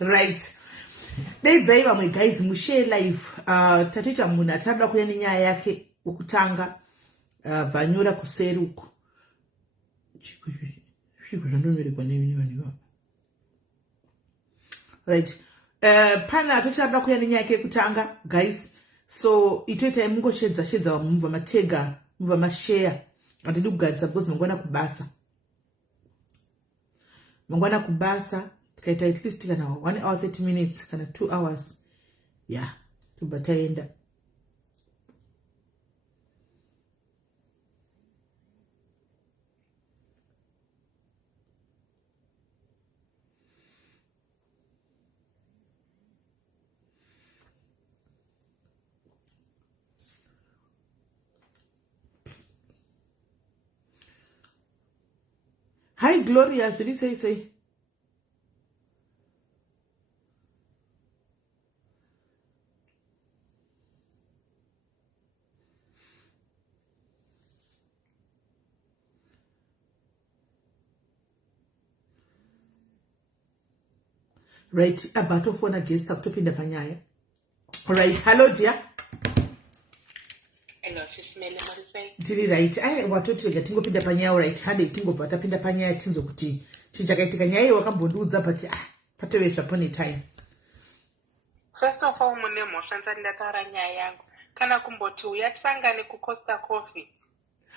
Right. Dei vamwe guys mushare live tatoita munhu atinoda kuuya nenyaya yake wokutanga vanyora kuseri uko zvandomerekwa nevini vanhu ivavo. Right. Pana atotinoda kuuya nenyaya yake yekutanga guys, so itoitai mungoshedza mubva matega mubva mashare. Handidi kugarisa because mangwana kubasa tikaita at least kana 1 hour 30 minutes kana 2 hours tobva taenda. Hi Gloria, did you say? Right, abato phone guest takutopinda panyaya. Right, hello dear. Hello, SIS MELLY, what is it? Tiri right, watoti tingopinda panyaya right, hande tingobva tapinda panyaya tinzo kuti chichakaitika nyaya wakambondiudza but patove zvapone time. First of all, mune mhosva ndataura nyaya yangu. Kana kumboti uya tisangane kuCosta Coffee.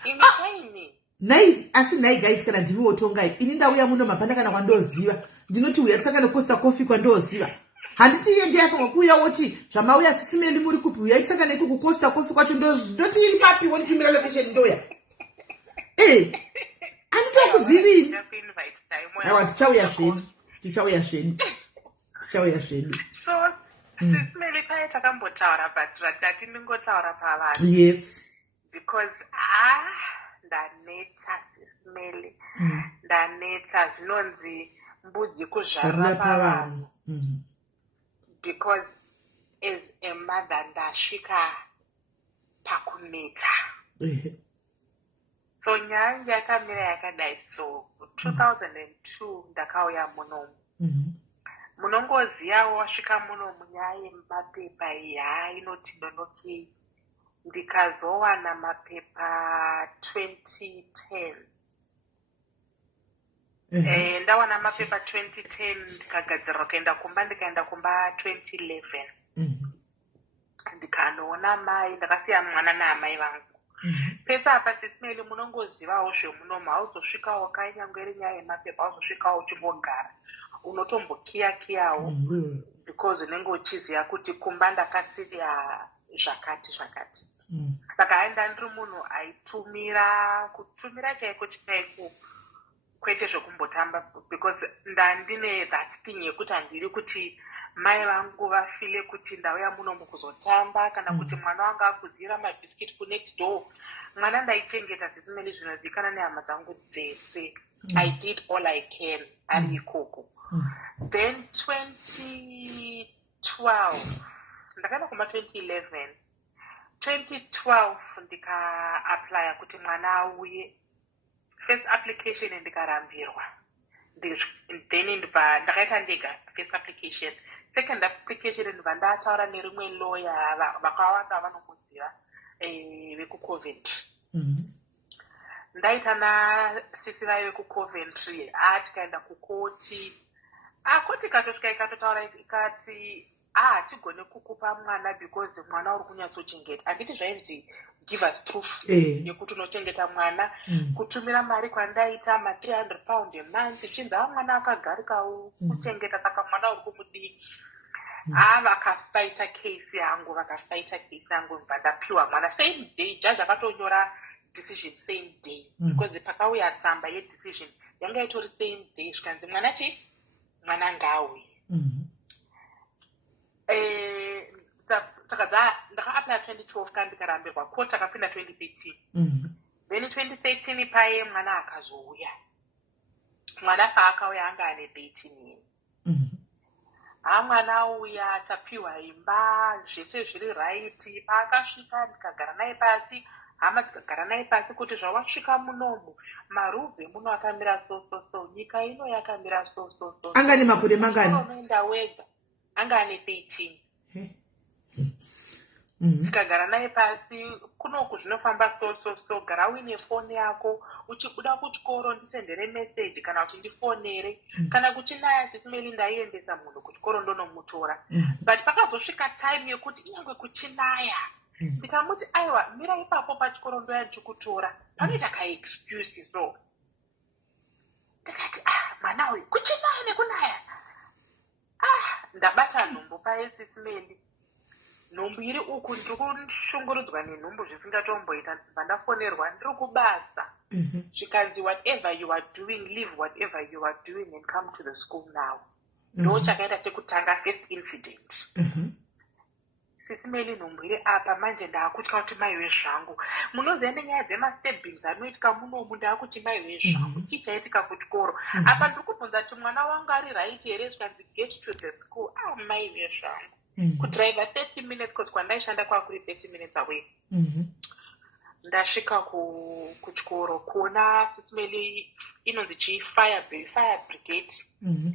Imitaini. Nai, asi nai guys kana ndimi wotongai. Ini ndauya muno mapanda kana kwandoziva. Ndinoti uya tisangane kuCosta Coffee kwandoziva. Handiti yende yako kuya woti zvamauya SIS MELLY muri kupi uya tisangane kuCosta Coffee kwacho ndoti ili papi wonitumira location ndoya. Anditokuzivi. Awa tichauya zveni. So SIS MELLY paya takambotaura but ratati ndingotaura pavanhu. Yes. Because ndaneta SIS MELLY. Ndaneta zvinonzi mbudzi kuzvarura pavanhu. Because as a mother ndasvika pakuneta. So nyaya yakamira yakadai. So 2002 ndakauya munomu. Munongozivawo wasvika munomu nyaya yemapepa inoti donokei. Ndikazowana mapepa 2010. Ndawana mapepa 2010 ndikagadzirira kuenda kumba ndikaenda kumba 2011. Ndikanoona mai ndakasiya mwana naamai vangu. Pese apa SIS MELLY munongozivawo zvemunomu hauzosvikawo kanyangwe iri nyaya yemapepa hauzosvikawo uchingogara. Unotombokiyawo because unenge uchiziva kuti kumba ndakasiya zvakati. Saka aenda ndiri munhu aitumira kutumira chaiko kwete zvokumbotamba because ndandine that thing yekuti handiri kuti mai vangu vafile kuti ndauya munomu kuzotamba kana kuti mwana wanga akuzira mabhisikiti kunext door. Mwana ndaichengeta SIS MELLY zvinozivikanwa nehama dzangu dzese. I did all I can ari ikoko. Then 2012 ndakaenda kuma 2011. 2012 ndika-applya kuti mwana auye. First application ndikarambirwa. Then ndakaita ndega first application. Second application ndibva ndataura nerimwe lawyer vakawanda vanomuziva vekuCoventry. Ndaita nasisi vayo vekuCoventry tikaenda kukoti. Koti ikatosvika ikatotaura ikati hatigone kukupa mwana because mwana uri kunyatsochengeta. Handiti zvainzi give us proof yekuti unochengeta mwana. Kutumira mari kwandaita ma300 a month chinzi mwana akagarikawo kuchengeta saka mwana uri kumudii. Vakafaita case yangu ndibva ndapiwa mwana same day. Judge akatonyora decision same day because pakauya tsamba yedecision yanga itori same day zvikanzi mwana ngauye. Saka ndaka-apply 2012 kandi ndikarambirwa court akapinda 2013. Then 2013 paye mwana akazouya. Mwana paakauya anga ane 13 mwana auya tapiwa imba zvese zviri right. Paakasvika ndikagara naye pasi. Hama dzikagara naye pasi kuti zvawasvika munomu marules emuno akamira so nyika ino yakamira so anga ne makore mangani Linda wega anga ane 13. Tikagara naye pasi kunoku zvinofamba so gara uine foni yako uchikuda kuchikoro ndisendere message kana uchindifonere kana kuchinaya sisimeli ndaiendesa munhu kuchikoro ndonomutora but pakazosvika time yekuti inyangwe kuchinaya ndikamuti aiwa mira ipapo pachikoro ndoya ndichikutora panoita kaexcuse so ndikati mwana uyu kuchinaya nekunaya ndabata nhumbu paesisimeli nhumbu iri uku ndiri kushungurudzwa nenhumbu zvisingatomboita vandafonerwa ndiri kubasa zvikanzi whatever you are doing leave whatever you are doing and come to the school now ndo chakaita chekutanga first incident sisimeli nhumbu iri apa manje ndaakutya kuti maiwe zvangu munoziva nenyaya dzemastabbings anoitika munomu ndaakuti maiwe zvangu chichaitika kuchikoro apa ndiri kubvunza kuti mwana wangu ari right here zvikanzi get to the school maiwe zvangu kudriva 30 minutes because kwandaishanda kwakuri 30 minutes away ndasvika kuchikoro kuona sisimeli inonzi chii fire brigade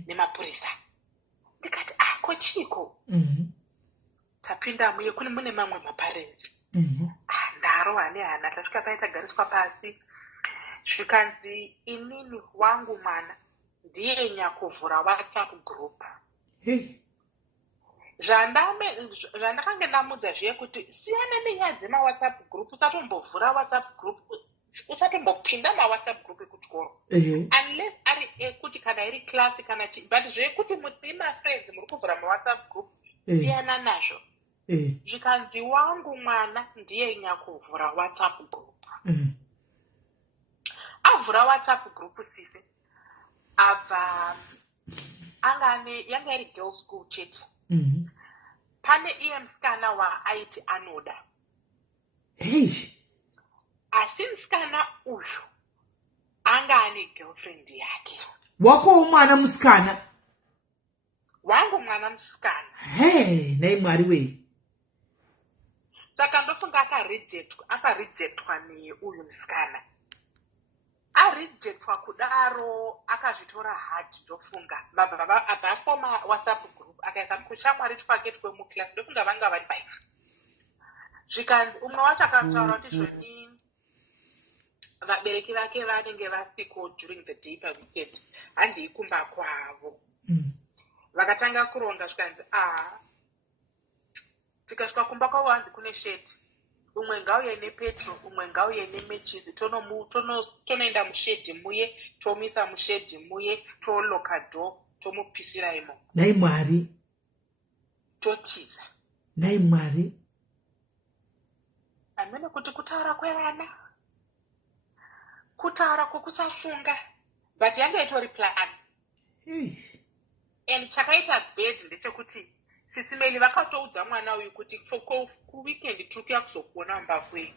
nemapurisa ndikati kochiko tapinda muye kune mune mamwe maparents ndarohwa nehana tasvika pai tagariswa pasi zvikanzi inini wangu mwana ndiye nyakuvhura WhatsApp group zvandakange ndamudza zviye kuti siyana nenyaya dzemawhatsapp group usatombovhura whatsapp group usatombopinda mawhatsapp group ekuchikoro unless ari ekuti kana iri klasi kana but zvekuti mumafriends muri kuvhura mawhatsapp group siyana nazvo zvikanzi wangu mwana ndiye nyakuvhura whatsapp group avhura whatsapp group sise abva yanga iri girl school chete pane musikana waaiti anoda asi musikana uyu anga ane girlfriend yake wako umwana musikana wangu mwana musikana nai mwari wei saka ndofunga akarejectwa neuyu musikana arejectwa kudaro akazvitora hati ndofunga abva afoma whatsapp group akaisa kushamwari twake twemuclass ndofunga vanga vari 5 zvikanzi umwe wacho akataura kuti zvoni vabereki vake vanenge vasiko during the day paweekend handii kumba kwavo vakatanga kuronga zvikanzi tikasvika kumba kwavo hanzi kune shedi umwe ngauye nepetro umwe ngauye nemechizi tonoenda mushedhi muye tomisa mushedhi muye toloka dho tomupisira imo nai mwari totiza nai mwari amene kuti kutaura kwevana kutaura kwokusafunga but yanga itori plan and chakaita bed ndechekuti sisimeli vakatoudza mwana uyu kuti kuweekend turi kuya kuzokuona mbakwe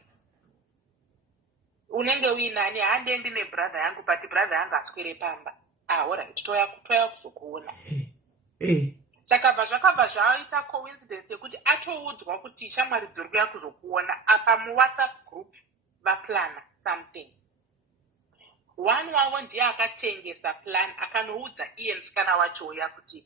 unenge uinani handiendi nebrother yangu but brother yangu aswere pamba alright toya kuzokuona saka zvakabva zvaita coincidence yekuti atoudzwa kuti shamwari dziri kuya kuzokuona apa muwhatsapp group vaplana something one wavo ndiye akatengesa plan akanoudza iye musikana wacho uya kuti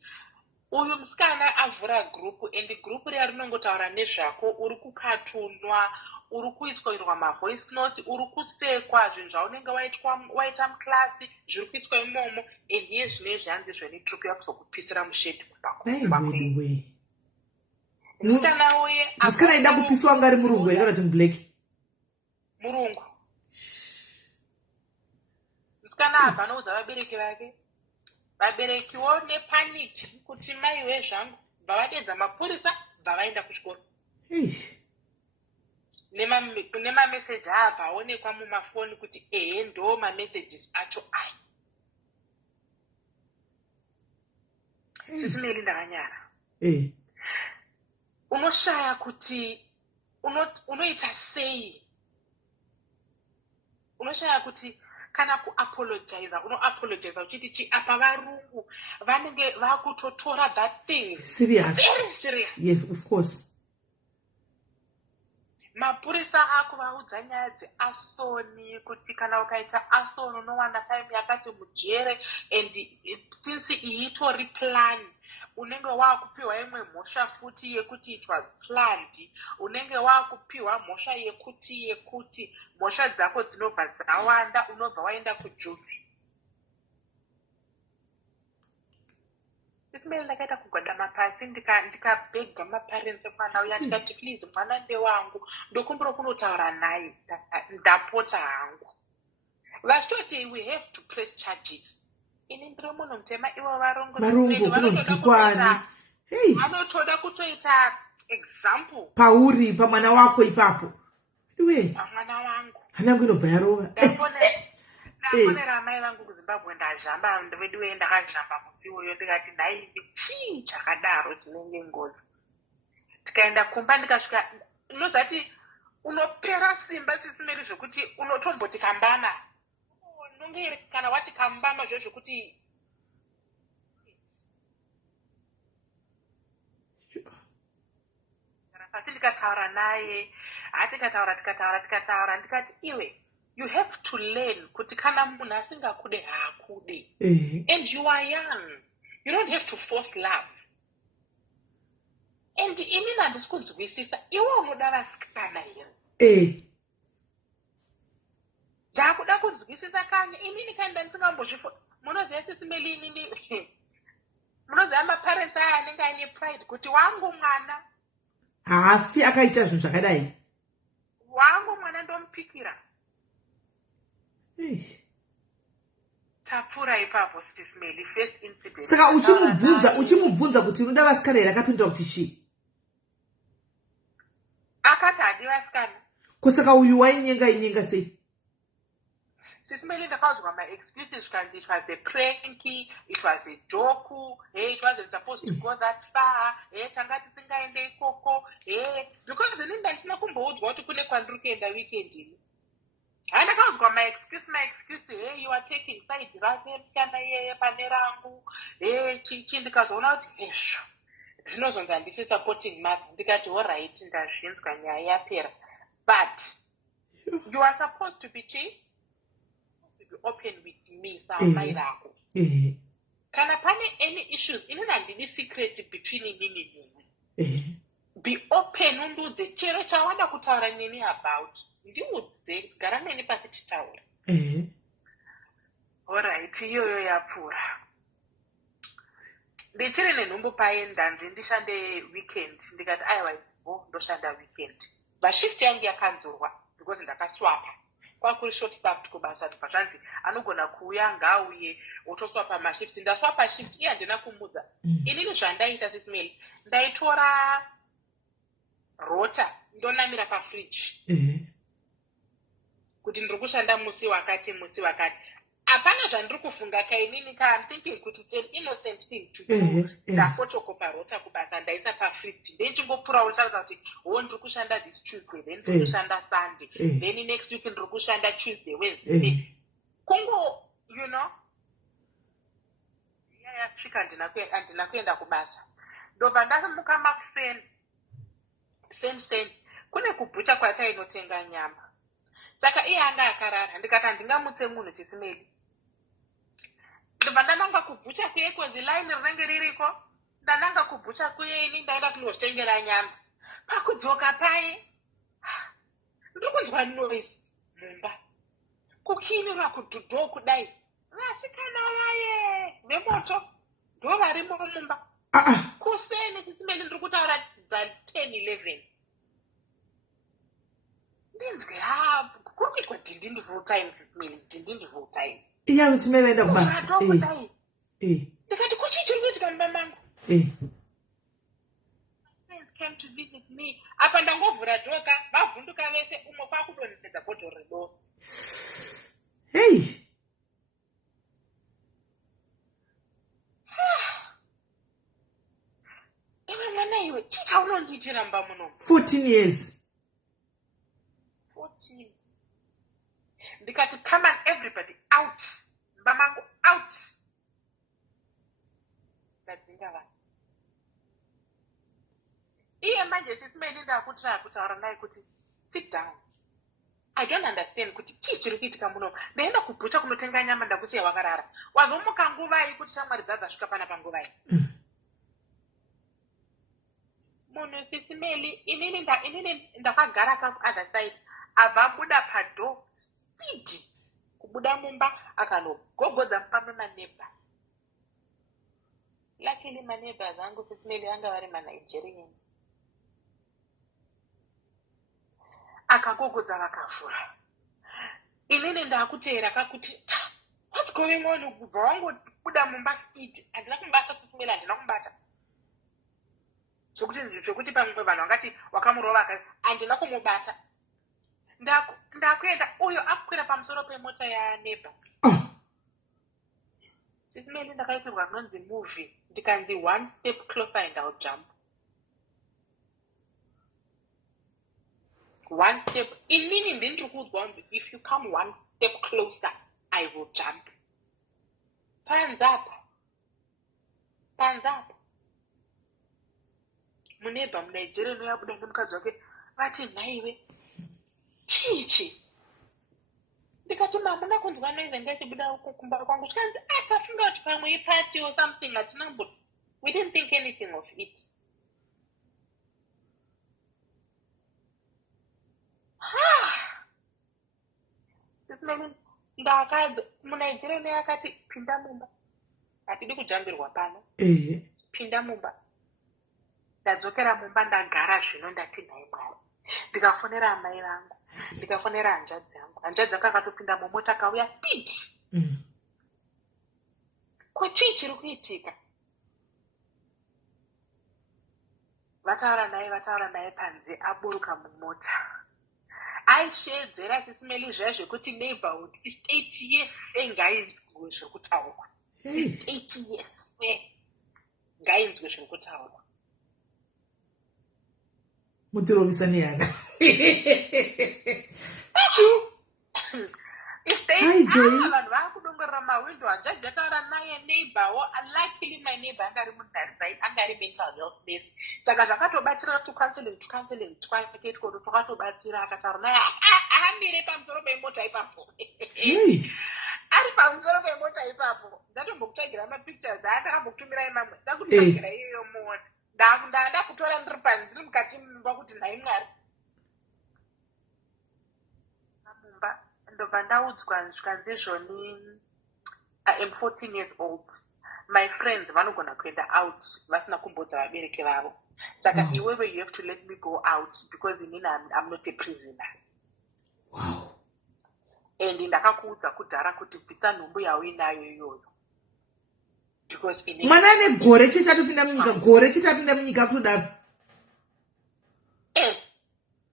uyu musikana avhura gurupu and gurupu riya rinongotaura nezvako uri kukatunwa uri kuiswa mavoice note uri kusekwa zvinhu zvaunenge waita muklasi zviri kuiswa imomo and iye zvine zvanzi zveni tiri kuya kuzokupisira mushedhi kumba musikana uye musikana aida kupiswa anga ari murungu here kana kuti mubleki murungu musikana abva anoudza vabereki vake vaberekiwo nepaniki kuti maiwe zvangu bva vadedza mapurisa bva vaenda kuchikoro nemameseji abva aonekwa mumafoni kuti ndo mamessages acho aya sisimeli ndakanyara unoshaya kuti unoita sei unoshaya kuti kana kuapologiza unoapologiza uchiti apa varungu vanenge vakutotora that thing serious very serious yes of course mapurisa akuvaudza nyaya dzeasoni kuti kana ukaita asoni unowana time yakati mujere and since iyi itori plan unenge waakupiwa imwe mhosva futi yekuti it was planned, unenge waakupiwa mhosva yekuti mhosva dzako dzinobva dzawanda, unobva waenda kujuvi. Isimeli ndakaita kugwadama pasi ndikabhega maparents emwana uya ndikati please mwana ndewangu ndokumbura kunotaura naye ndapota hangu. Vachitoti we have to press charges. Ini ndiri munhu mutema ivo marungu kunonzwi kwani. Vanotoda kutoita example pauri pamwana wako ipapo. Iwe mwana wangu hanangu inobva yarova. ndaponera amai vangu kuzimbabwe ndazhamba ndivediwe ndakazhamba musi uyo ndikati nhaivi chii chakadaro chinenge ngozi. Tikaenda kumba ndikasvika inozati unopera simba sisimeri zvokuti unotomboti kambama nonge kana wati kambama zvo zvokuti pasi ndikataura naye tikataura ndikati iwe you have to learn kuti kana munhu asingakude haakude. And you are young, you don't have to force love. And inini handisi kunzwisisa iwe unoda vasikana here. Ndakuda kunzwisisa kanye inini kaenda ndisingambozvifo munoziva sisimeli inini munoziva maparents aya anenge aine pride kuti wangu mwana haafi akaita zvinhu zvakadai, wangu mwana ndomupikira. Tapura ipapo sisimeli first incident. Saka uchimubvunza kuti unoda vasikana here akapindura kuti chii? Akati hadi vasikana. Kusaka uyu wainyenga sei? Sisimeli ndakaudzwa ma-excuses zvikanzi it was a prank, it was a joke, it wasn't supposed to go that far, tanga tisingaende ikoko, because inini ndandisina kumboudzwa kuti kune kwandiri kuenda weekend ini. Handakaudzwa my-excuse, you are taking side rake musikana iyeye pane rangu, chichi ndikazoona kuti hezvo zvinozonzi handisi supporting mother. Ndikati alright ndazvinzwa nyaya yapera. But you are supposed to be open with me samai vako. Kana pane any issues inini handidi secret between inini nemi. Be open undiudze chero chawada kutaura neni about. Ndiudze gara neni pasi titaura. Alright iyoyo yapfuura. Ndichiri nenhumbu paenda ndishande weekend ndikati aiwaidzwo ndoshanda weekend. Vashift yangu yakanzurwa because ndakaswapa. Kwakuri short staffed kubasa tupazvanzi anogona kuuya ngaauye otoswapa mashift. Ndaswapa shift iye handina kumudza. Inini zvandaita sisimeli ndaitora rota ndonamira pafridge. Kuti ndiri kushanda musi wakati. Hapana zvandiri kufunga kainini I'm thinking kuti it's an innocent thing to do. Ndafotokopa rota kubasa ndaisa pafridge. Then chingopurawo chakuza kuti ndiri kushanda this Tuesday, then ndiri kushanda Sunday, then next week ndiri kushanda Tuesday, Wednesday. Kungo, you know, yasvika handina kuenda kubasa. Ndobva ndamuka makuseni kune kubhucha kwatainotenga nyama. Saka iye anga akarara ndikati handingamutse munhu sisimeli. Ndobva ndananga kubhucha kuye kwenzi line rinenge ririko. Ndananga kubhucha kuye ini ndaenda kundotengera nyama. Pakudzoka paye ndiri kunzwa noise mumba. Kukini vakudhudho kudai. Vasikana vaye vemoto ndo varimo mumba. Kuseni sisimeli ndiri kutaura dza 10-11. Ndinzwe kuri kuitwa dindindi full time sisimeli dindindi full time. Iya kuti meenda kubasa. Ndikati kuchichiri kuitika mumba mangu. Friends came to visit me. Apa ndangovhura dhoka vavhunduka vese umwe kwakudonhedza bhodhoro redo. Iwe mwana iwe chii chaunondiitira mba muno? 14 years. 14. Ndikati come on everybody out. Mbamangu out. Ndadzinga vanhu. Iye manje sisimeli ndakutaura naye kuti sit down. I don't understand kuti chii chiri kuitika muno. Ndaenda kubhucha kunotenga nyama ndakusiya wakarara. Wazomuka nguva iyi kuti shamwari dzadzasvika pana panguva iyi. munhu Sisi Melly, inini ndakagara other side. Ababuda padho speed kubuda mumba akanogogodza mupamwe maneighbor. Luckily maneighbors angu Sisi Melly anga vari maNigerian. Akagogodza vakavhura. Inini ndakuteera kakuti what's going on? Kubva wangobuda mumba speed. Handina kumubata Sisi Melly, handina kumubata. Zvekuti pamwe vanhu vangati wakamurova, handina kumubata. Ndakuenda uyo akukwira pamusoro pemota yaneighbor. Sisi Melly ndakaitirwa kunonzi movie, ndikanzi one step closer and I'll jump. One step. Inini ndiri kuudzwa kunzi if you come one step closer, I will jump. Panzapa. Muneighbor muNigeria noyabuda nemukadzi wake vati nhaiwe chichi. Ndikati mamuna kunzwa noize ngachibuda kumba kwangu chikanzi tafunga kuti pamwe ipati or something hatina mbo. We didn't think anything of it. Ndakadzi muNigeria noyakati pinda mumba. Hatidi kujambirwa pano. Pinda mumba. Ndadzokera mumba ndagara zvino ndati nhai Mwari. Ndikafonera amai vangu, ndikafonera hanzvadzi yangu. Hanzvadzi yangu akatopinda mumota akauya speed. Ko chii chiri kuitika? Vataura naye panze aburuka mumota. Aishedzera Sisi Melly zviya zvekuti neighborhood estate yese ngainzwe zvekutaurwa. Estate yese ngainzwe zvekutaurwa. Mutirovisani yanga. Vanhu vakudongorera mawindo. Hanzvadzi yataura naye neighborwo. Luckily my neighbor anga ari munharaunda, anga ari mental health nurse. Saka zvakatobatsira counseling twake itwono twakatobatsira. Akataura naye amire pamusoro pemota ipapo. Ari pamusoro pemota ipapo. Ndatombokutsvagira mapictures aandakatombokutumirai mamwe. Ndakutsvagira iyoyo muone. Ndakutora ndiri panze ndiri mukati mumba kuti nhai Mwari. Mumba ndobva ndaudzwa zvikanzi izvoni I am 14 years old. My friends vanogona kuenda out vasina kumbodza vabereki vavo. Saka iwewe you have to let me go out because inini I'm not a prisoner. Wow. And ndakakuudza kudhara kuti bvisa nhumbu yauinayo iyoyo. Because inini mwana negore chitapinda munyika kudaro.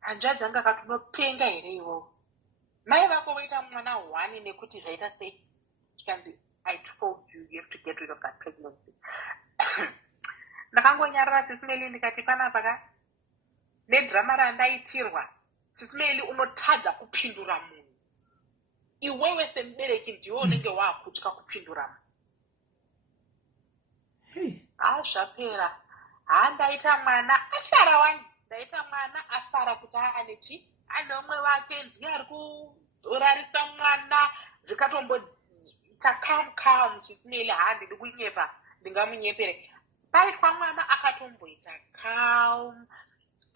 Hanzvadzi anga akatonopenga here ivovo. Mai vako voita mwana 1 nekuti zvaita sei? Chikanzi I told you have to get rid of that pregnancy. Ndakangonyarara Sisi Melly ndikati panapa nedhirama randaitirwa. Sisi Melly unotadza kupindura munhu. Iwewe semubereki ndiwe unenge wakutya kupindura munhu. Zvapera. Ndaita mwana asara wani. Ndaita mwana asara kuti anechi ane umwe wake ndiye ari kurarisa mwana. Zvikatomboita calm Sisi Melly handidi kunyepa ndingamunyepere. Paitwa mwana akatomboita calm.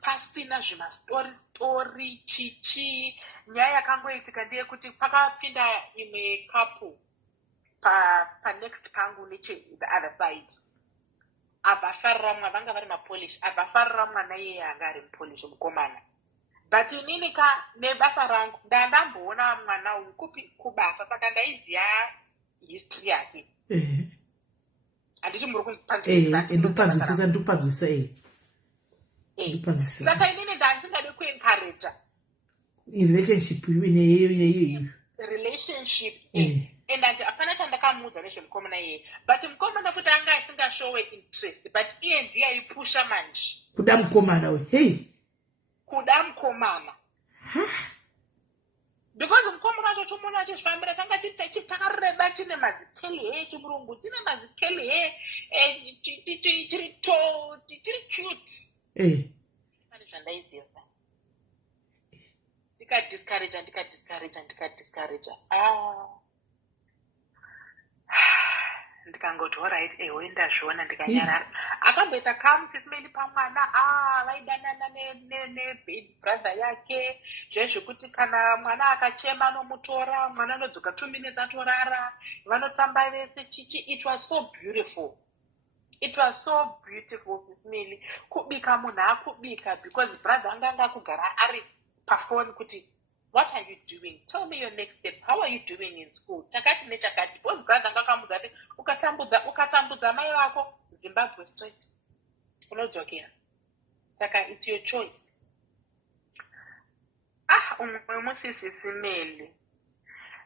Pasina zvimastori chichi. Nyaya yakangoitika ndeyekuti pakapinda imwe couple pa next pangu neche the other side. Abafarira mwana vanga vari mapolish. Abafarira mwana iye anga ari mupolish mukomana. But inini nebasa rangu ndandamboona mwana uyu kubasa saka ndaiziva history yake. Handiti muri kundipanzwisisa. Saka inini ndandingade kuencourage relationship and hapana chandakamuudza nezvemukomana iyeye. But mukomana kuti anga asingashowe interest, but iye ndiye aipusha manje kuda mukomana we. Kuda mukomana. Because mukomana wacho tumona achizvifambira tanga takareba chine mazikeli chimurungu chine mazikeli chiri cute. Pane zvandaiziva. Ndikadiscourage. ndikangoti alright ewe ndazviona ndikanyarara. Akamboita kamusismeli pamwana vaidanana nebed brother yake zvezvekuti kana mwana akachema anomutora, mwana anodzoka 2 minutes atorara, vanotamba vese chichi. It was so beautiful. It was so beautiful, sismeli. Kubika munhu akubika because brother anga kugara ari pafoni kuti what are you doing? Tell me your next step. How are you doing in school? Takati nechakati. Both brother ngakamuza ati ukatambudza mai vako Zimbabwe straight. Unodzokera. Saka it's your choice. Umusisi Melly.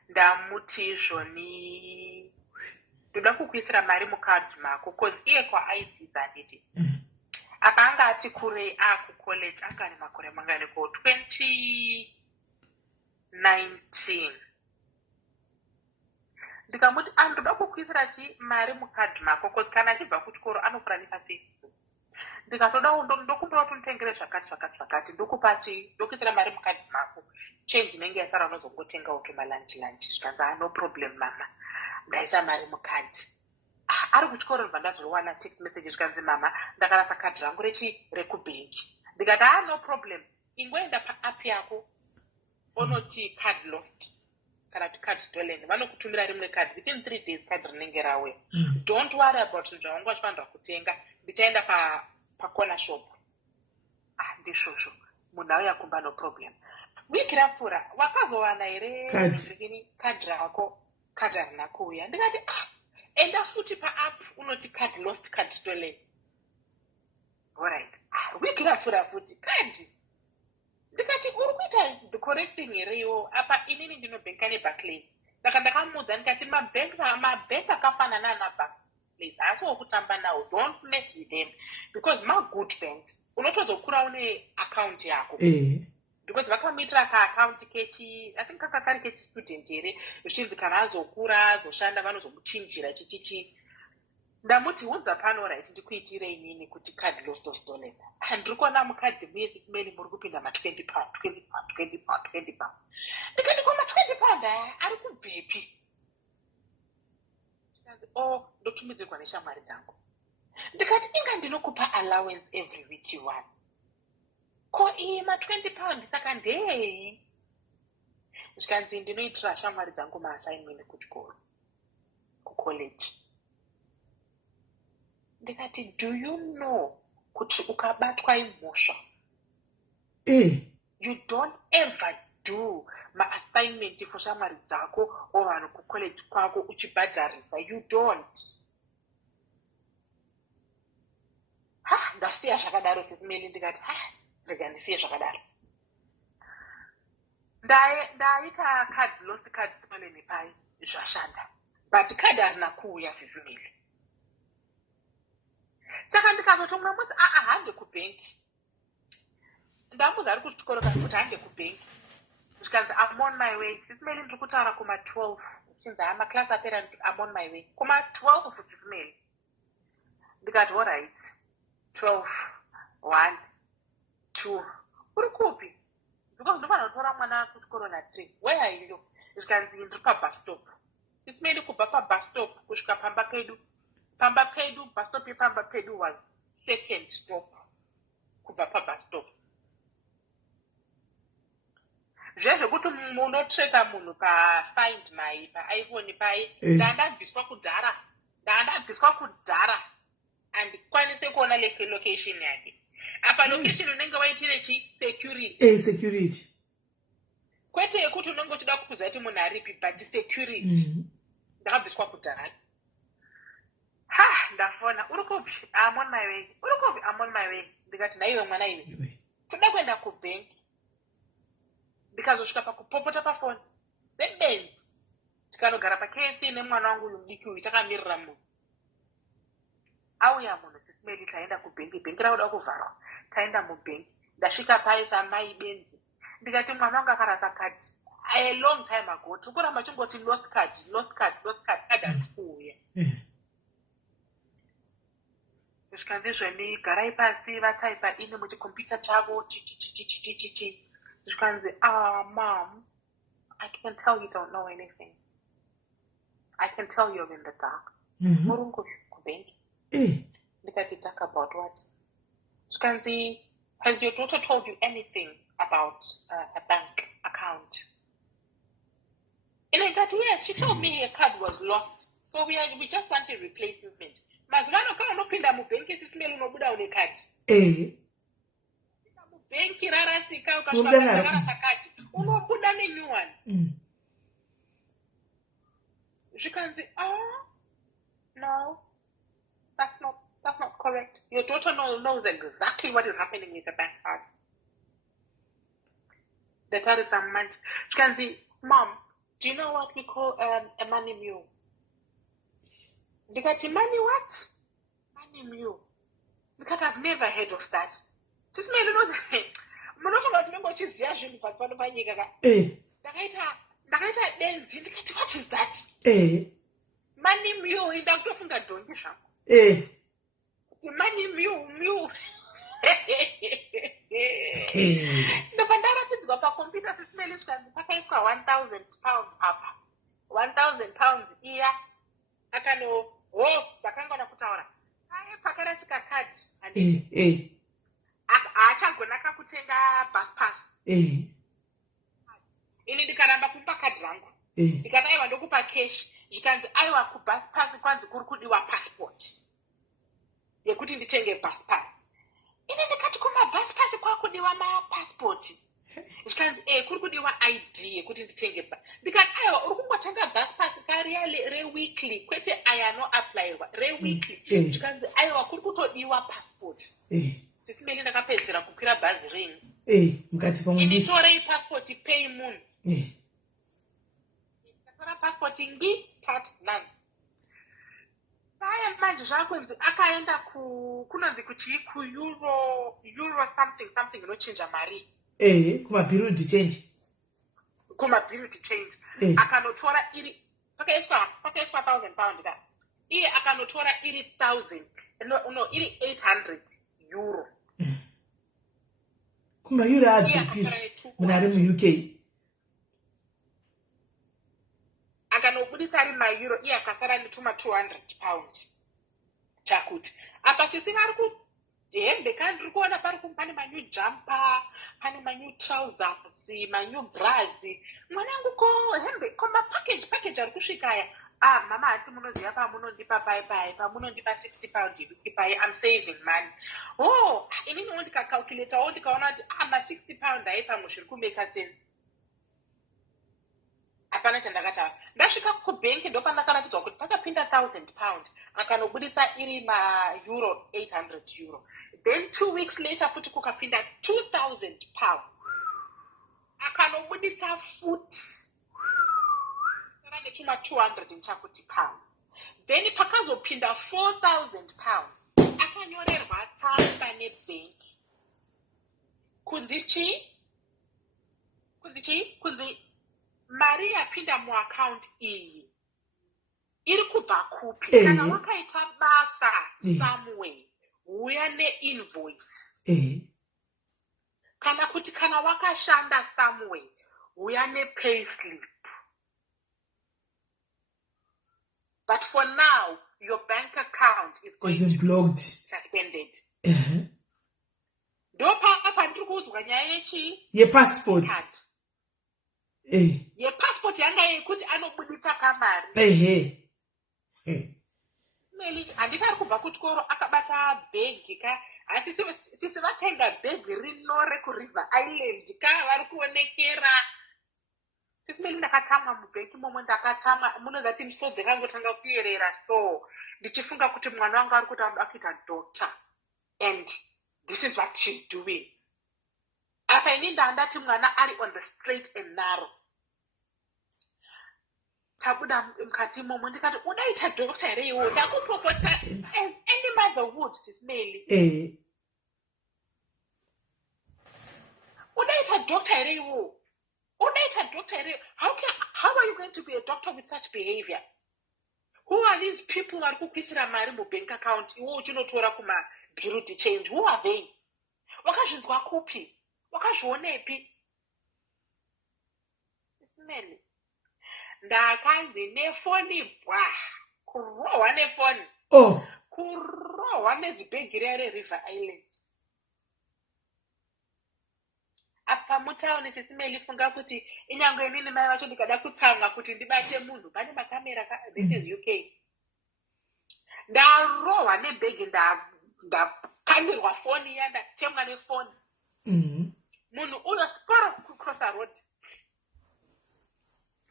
Ndamuti zvoni ndoda kukuisira mari mukadzi mako cause iye kwaaitiza nditi. Akanga ati kurei kucollege anga ane makore mangani ko 2019. Ndikamuti ndoda kukuisira chi mari mukadzi mako cause kana achibva kuchikoro anokuranisa Facebook. Ndikatoda ndokumbira kuti nditengere zvakati ndokuisira mari mukadzi mako change inenge yasara unozongotenga utuma lunch zvikanzi no problem mama ndaisa mari mukadhi. Ari kuchikoro ndibva ndazowana text message zvikanzi mama ndakarasa kadhi rangu rekubhengi. Ndikati no problem, ingoenda paapp yako onoti card lost kana kuti card stolen, vanokutumira rimwe card within 3 days card rinenge rawe. Don't worry about zvawangu vachifanirwa kutenga, ndichaenda pacorner shop. Ndizvozvo munhu auya kumba no problem. Wiki rapfuura wakazowana here card rako card harina kuuya. Ndikati enda futi paapp unoti card lost card stolen. Alright. Wiki rapfuura futi card. Ndikati uri kuita the correct thing here iwo apa inini ndinobhenka neBarclays. Saka ndakamuudza ndikati mabank akafanana naBarclays asi wokutamba nawo, don't mess with them because good banks unotozokura une account yako. Because vakamuitira ka-account kechi, I think kakari kechi student here, zvichinzi kana azokura azoshanda vanozomuchinjira chichichi. Ndamuti unza pano right ndikuitire inini kuti card lost or stolen. Ndiri kuona mukadhi muye Melly muri kupinda ma20 pound. Ndikati koma 20 pound ari kubvepi? Ndikati ndotumidzirwa neshamwari dzangu. Ndikati inga ndinokupa allowance every week you want. Ko iyi ma20 pound saka ndei? Zvikanzi ndinoitira shamwari dzangu maassignment kuchikoro kucollege. Ndikati do you know kuti ukabatwa imhosva you don't ever do maassignment for shamwari dzako or vanhu kucollege kwako uchibhadharisa, you don't. Ndasiya zvakadaro sismeli. Ndikati rega ndisiye zvakadaro. Ndaita card lost card stolen pai zvashanda but card harina kuuya sismeli. Saka ndikazotomwa musi hande kubhenki. Ndamuudza ari kuchikoro kuti hande kubhenki. Zvikanzi I'm on my way. Sismeli ndiri kutaura kuma12. Zvichinzi maklasi apera I'm on my way. Kuma12 sismeli. Ndikati alright. 12, 1, 2. Uri kupi? Because ndofana kutora mwana kuchikoro na3. Where are you? Zvikanzi ndiri pabus stop. Sismeli kubva pabus stop kusvika pamba pedu. Bus stop yepamba pedu was second stop kubva pabus stop. Zvezvekuti munotreka munhu pafind my paiphone pai ndandabviswa kudhara andikwanise kuona location yake. Apa location unenge waitire security. Kwete yekuti unenge uchida kukuza kuti munhu aripi but security. Ndakabviswa kudhara. Ndafona uri kupi? I'm on my way. Uri kupi? I'm on my way. Ndikati naiwe mwana iwe. Toda kuenda kubhenki. Ndikazosvika pakupopota pafoni. Sebenzi. Tikanogara paKFC nemwana wangu uyu mudiki uyu takamirira munhu. Auya munhu sismeli taenda kubhenki. Bhenki rakuda kuvharwa. Taenda mubhenki. Ndasvika pai samai benzi. Ndikati mwana wangu akarasa kadi. A long time ago. Tikuramba chingoti lost card. Card asikuuya. Zvikanzi zveni garai pasi vataipa ine muchikombiyuta chavo chichi. Zvikanzi mom, I can tell you don't know anything. I can tell you're in the dark. murungu kubenki. Ndikati talk about what? Skanzi, has your daughter told you anything about a bank account? And I got, yes, she told me her card was lost. So we just want a replacement. Mazvano kama unopinda mubenki sisimeli unobuda une card. Mubenki rarasika ukasvaka sakati. Unobuda ne new one. Zvikanzi, no, that's not correct. Your daughter knows exactly what is happening with the bank card. The card is some money. Zvikanzi, Mom, do you know what we call a money mule? Ndikati, money what? Money mule. Because I've never heard of that. Just me, you know that. Munofuna kuti mungochiziya zvinhu pasi pano panyika ka. Ndakaita benzi, ndikati, what is that? Money mule, ndakutofunga donki zvangu. Money mule. Ndobva ndaratidzwa pakombiyuta sisimeli zvikanzi pakaiswa 1,000 pounds apa. 1,000 pounds iya ndakangona kutaura. Pakarasika kadi handiti. Haachagona kakutenga bus pass. Ini ndikaramba kumupa kadi rangu. Ndikati aiwa ndokupa cash. Zvikanzi aiwa kubus pass kwanzi kuri kudiwa passport. Yekuti nditenge bus pass. Ini ndikati kumabus pass kwakudiwa mapassport. Zvikanzi kuri kudiwa ID yekuti nditenge. Ndikati aiwa uri kungotenga bus pass kariya reweekly kwete aya no applyirwa reweekly. Zvikanzi aiwa kuri kutodiwa passport. Sisimeli ndakapedzera kukwira bhazi ring. Mukati pamwe nditorei passport pay moon. Ndatora passport tati lands. Paya manje zvakwenzi akaenda kunonzi kuti euro something inochinja mari. Kuma-period change. Kuma-period change. Akanotora iri pakaiswa 1,000 pound ka. Iye akanotora iri 1,000. No, iri 800 euro. Kuma-euro adhipi munari mu-UK. Akanobudisa ari ma-euro iye akasara ndituma 200 pounds. Chakuti apa sisi vari kuhembe kandi ndiri kuona pane manyu jumper, pane manyu trousers, manyu bras. Mwanangu ko hembe ko mapackage ari kusvika aya. Mama hati munoziva pamunondipa pamunondipa 60 pounds pai I'm saving money. Inini ndikacalculate ndikaona kuti ma 60 pound aipamwe zviri kumeka sense. Hapana chandakataura. Ndasvika kubenki ndopandakaratidzwa kuti pakapinda 1,000 pounds. Akanobudisa iri ma-euro 800 euro. Then 2 weeks later futi kukapinda 2,000 pounds. Akanobudisa futi. Sara netuma 200 nchakuti pounds. Then pakazopinda 4,000 pounds. Akanyorerwa tsamba nebenki. Kunzi mari yapinda muaccount iyi iri kubva kupi? Kana wakaita basa somewhere uya neinvoice. Kana kuti kana wakashanda somewhere uya nepayslip. But for now your bank account is going to be blocked, suspended. Ndopa apa ndiri kuzwa nyaya yepassport. Yepassport yanga yekuti anobudisa kamari. Meli handiti ari kubva kuchikoro akabata bhegi ka. Asi sisi vatenga bhegi rino rekuriver island ka vari kuonekera. Sisi meli ndakatsamwa mubhengi momwe ndakatsamwa. Munoziva kuti misodzi yakangotanga kuyerera so ndichifunga kuti mwana wangu ari kuti anoda kuita doctor. And this is what she's doing. Apa ini ndandati mwana ari on the straight and narrow. Tabuda mkati momwe ndikati unaita doctor here iwo ndakupopota as any mother would sisimeli. Unaita doctor here iwo. Unaita doctor here. How are you going to be a doctor with such behavior? Who are these people vari kukwisa mari mubank account iwo uchinotora kuma bureau de change? Who are they? Wakazvinzwa kupi? Wakazvionepi? Sisimeli. Ndakanzi nefoni bwa kurohwa nefoni, Oh, kurohwa nezibhegi reriver island. Apa mutauni sisimeli funga kuti inyange inini mai vacho ndikada kutsamwa kuti ndibate munhu pane makamera this is UK. Ndarohwa nebhegi ndapandirwa foni iya ndatemwa nefoni. Munhu uyo sporo kucrossa road.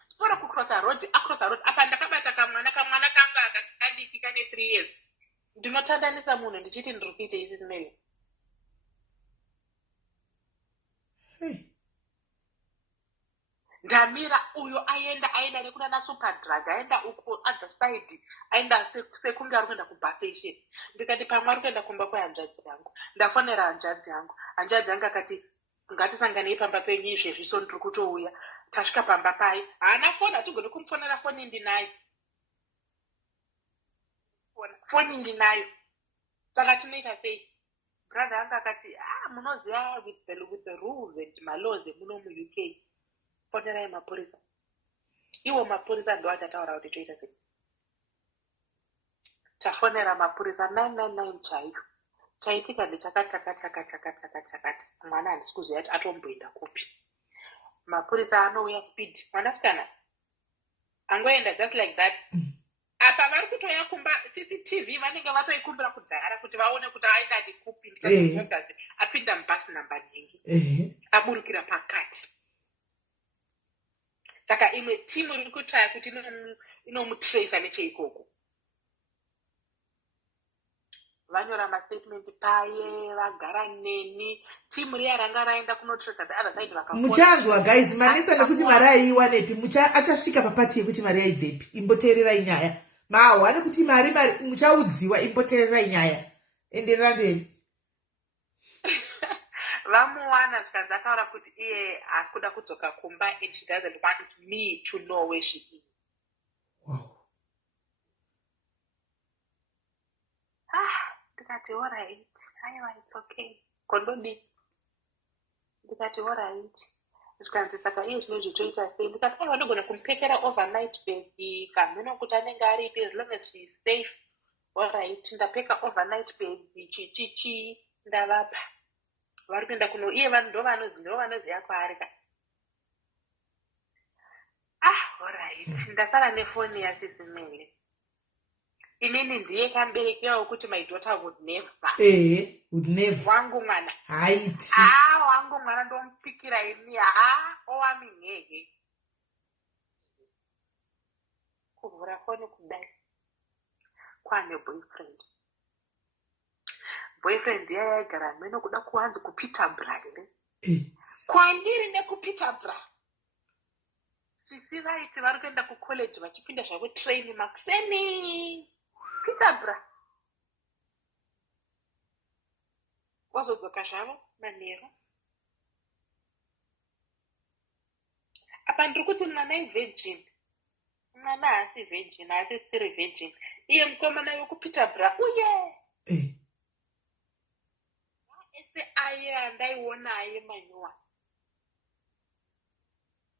Sporo kucrossa road, acrossa road. Apa ndakabata kamwana kanga kadiki kane 3 years. Ndinotandanisa munhu ndichiti ndiri kuita isi simeli. Ndamira uyo aenda nekunana superdrug, aenda uko other side, aenda sekunge ari kuenda kubus station. Ndikati pamwe ari kuenda kumba kwehanzvadzi yangu. Ndafonera hanzvadzi yangu. Hanzvadzi yangu akati ngatisanganei pamba penyu izvezvi, so ndiri kutouya. Tasvika pamba pai. Haana foni, hatigoni kumufonera, foni ndinayo. Foni ndinayo. Saka tinoita sei? Brother yangu akati, munoziva with the rules and malaws emuno mu-UK. Fonerai mapurisa. Iwo mapurisa ndo achataura kuti toita sei. Tafonera mapurisa 999 chaiyo. Chaitika ndechakati. Mwana handisi kuziva kuti atomboenda kupi. Mapurisa anouya speed. Mwanasikana angoenda just like that. Apa vari kutoya kumba CCTV vanenge vatoikumbira kudhara kuti vaone kuti aenda ndikupi. Ndikati apinda mubhasi namba nyingi. Aburukira pakati. Saka imwe timu iri kutaya kuti inomutracer necheikoko. Vanyora mastatement paye, vagara neni. Timu riya ranga raenda kunotracer the other side vakafona. Muchanzwa guys, manesa nekuti mari aiwanepi, achasvika papati yekuti mari yaibvepi. Imboteererai nyaya. Mawana kuti mari muchaudziwa, imboteererai nyaya. Enderera mberi. Vamuwana zvikanzi ataura kuti iye asi kuda kudzoka kumba and she doesn't want me to know where she is. Wow. Ndikati alright, aiwa it's okay. Kondodi. Ndikati alright. Zvikanzi saka iye zvinozvi toita sei. Ndikati aiwa ndogona kumupekera overnight bag kamhino kuti anenge aripi as long as she is safe. Alright, ndapeka overnight bag chichichi ndavapa. Vari kuenda kuno iye vanhu ndo vanoziva kwaari ka. Alright, ndasara nefoni yasisimele. Inini ndiye kamberekewa kuti my daughter would never. Would never. Wangu mwana. Haiti. Wangu mwana ndomupikira ini. Owami ngeke. Kuvhura foni kudai. Kwane boyfriend. Boyfriend yaya yaigara meno kuda kuwanzi kuPeterborough ere. Kwandiri nekuPeterborough. Sisi vaiti vari kuenda kucollege vachipinda zvavo train Maxeni. Peterborough. Wazodzoka zvavo manheru. Apa ndiri kuti mwana ivirgin. Mwana haasi virgin, haasi still virgin. Iye mukomana wekuPeterborough uye. Ese aye andaiona aye manyuwa.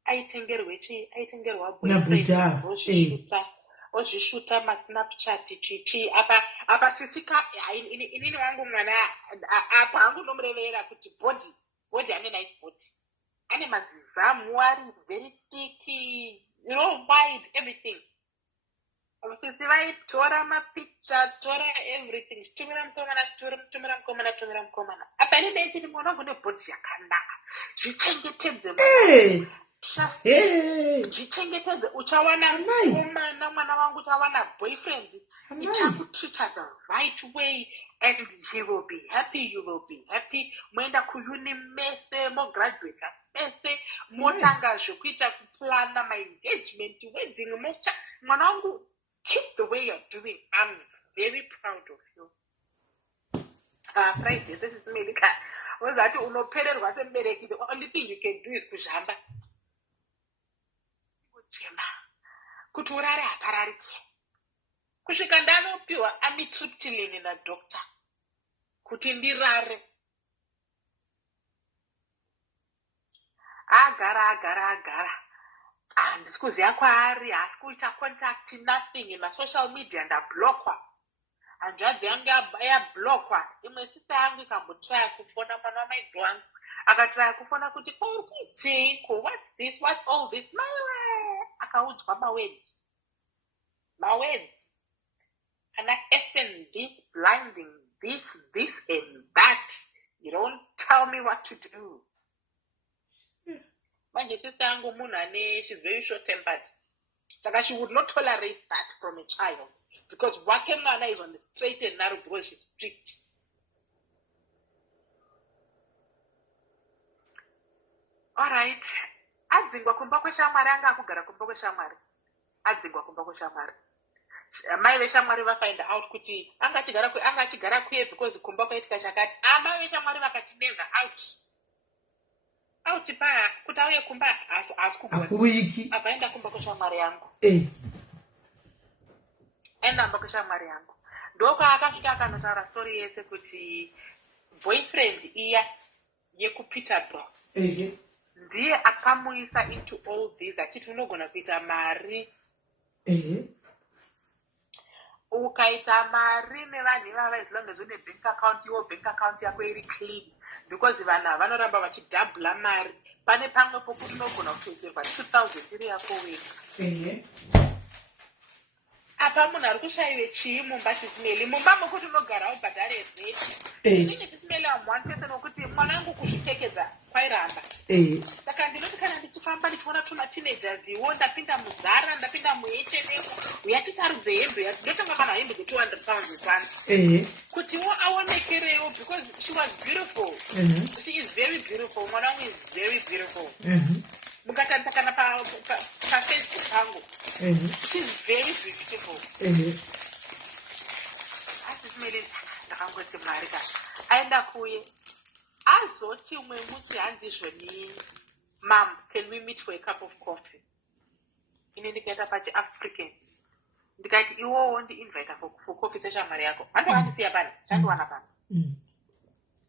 Aitengerwe chii? Aitengerwa boyfriend. Ozvishuta masnapchat chichi. Apa sisika inini wangu mwana apa hangu nomurevera kuti body ane nice body. Ane mazizamu ari very thick, wide, everything. Sisi vaitora mapicha, tora everything. Tumira mukomana. Apa ine ndaichiti mwana wangu nebody yakanaka. Zvichengetedze mwana. Zvichengetedze uchawana mwana wangu uchawana boyfriend. Ichakutreat the right way and he will be happy, you will be happy. Moenda kuuni mese, mo graduate mese, motanga zvokuita kuplana my engagement, wedding, mocha. Mwana wangu, keep the way you're doing. I'm very proud of you. Friday, this is Melika. Wazati unopererwa sembereki, the only thing you can do is kuzhamba. Kuchema. Kuti urare apararike. Kusvika ndanopiwa amitriptyline nadoctor. Kuti ndirare. Agara. handisikuziva kwaari, haasi kuita contact, nothing. Masocial media ndablokwa, hanzvadzi yangu yablokwa. Imwe sista yangu ikambotraya kufona mwana wamaigro wangu, akatraya kufona kuti uri kuiteiko, what's this, what's all this, maiwe. Akaudzwa mawords kana effing this, blinding this and that. You don't tell me what to do. Manje sister yangu munhu she's very short tempered, saka she would not tolerate that from a child, because wake mwana is on the straight and narrow because she's strict. Alright, adzingwa kumba kweshamwari, anga akugara kumba kweshamwari, adzingwa kumba kweshamwari. Mai veshamwari vafind out kuti anga achigara kuye because kumba kwaitika chakati. Mai veshamwari vakati never out paya kuti auye kumba akuiki apaenda kumba kweshamwari yangu. Enda kweshamwari yangu ndoko akasvika akanotaura story yese kuti boyfriend iya yekupeterborough ndiye akamuisa into all this, achiti unogona kuita mari. Ukaita mari nevanhu ivava as long as une bank account, iwo bank account yako iri clean, because vanhu vanoramba vachidhabhula mari. Pane pamwe pokuti unogona kutoiserwa 2000 iri yako wega. Apa munhu ari kushayiwe chii mumba sisimeli, mumba mokuti unogara ubhadhare reti. Inini sisimeli one person wokuti mwanangu kuzvipfekedza kwairamba. Saka ndinoti kana ndichifamba ndichiona tumateenagers iwo, ndapinda muzara, ndapinda muHM, uyatisarudze hembe yatotanga mana hembe ku200 pounds pano. Kuti wo aonekerewo, because she was beautiful. She is very beautiful. Mwanangu is very beautiful. Mukatarisa kana Facebook pangu. She's very beautiful. Asisimeli ndakangoti mari ka. Aenda kuye. Azoti umwe muti handizvoni, Mom, can we meet for a cup of coffee? Ine ndikaita pachi African. Ndikati iwowo ndi-invite for coffee seshamwari yako. Handokandisiya pani, chandiwana pani.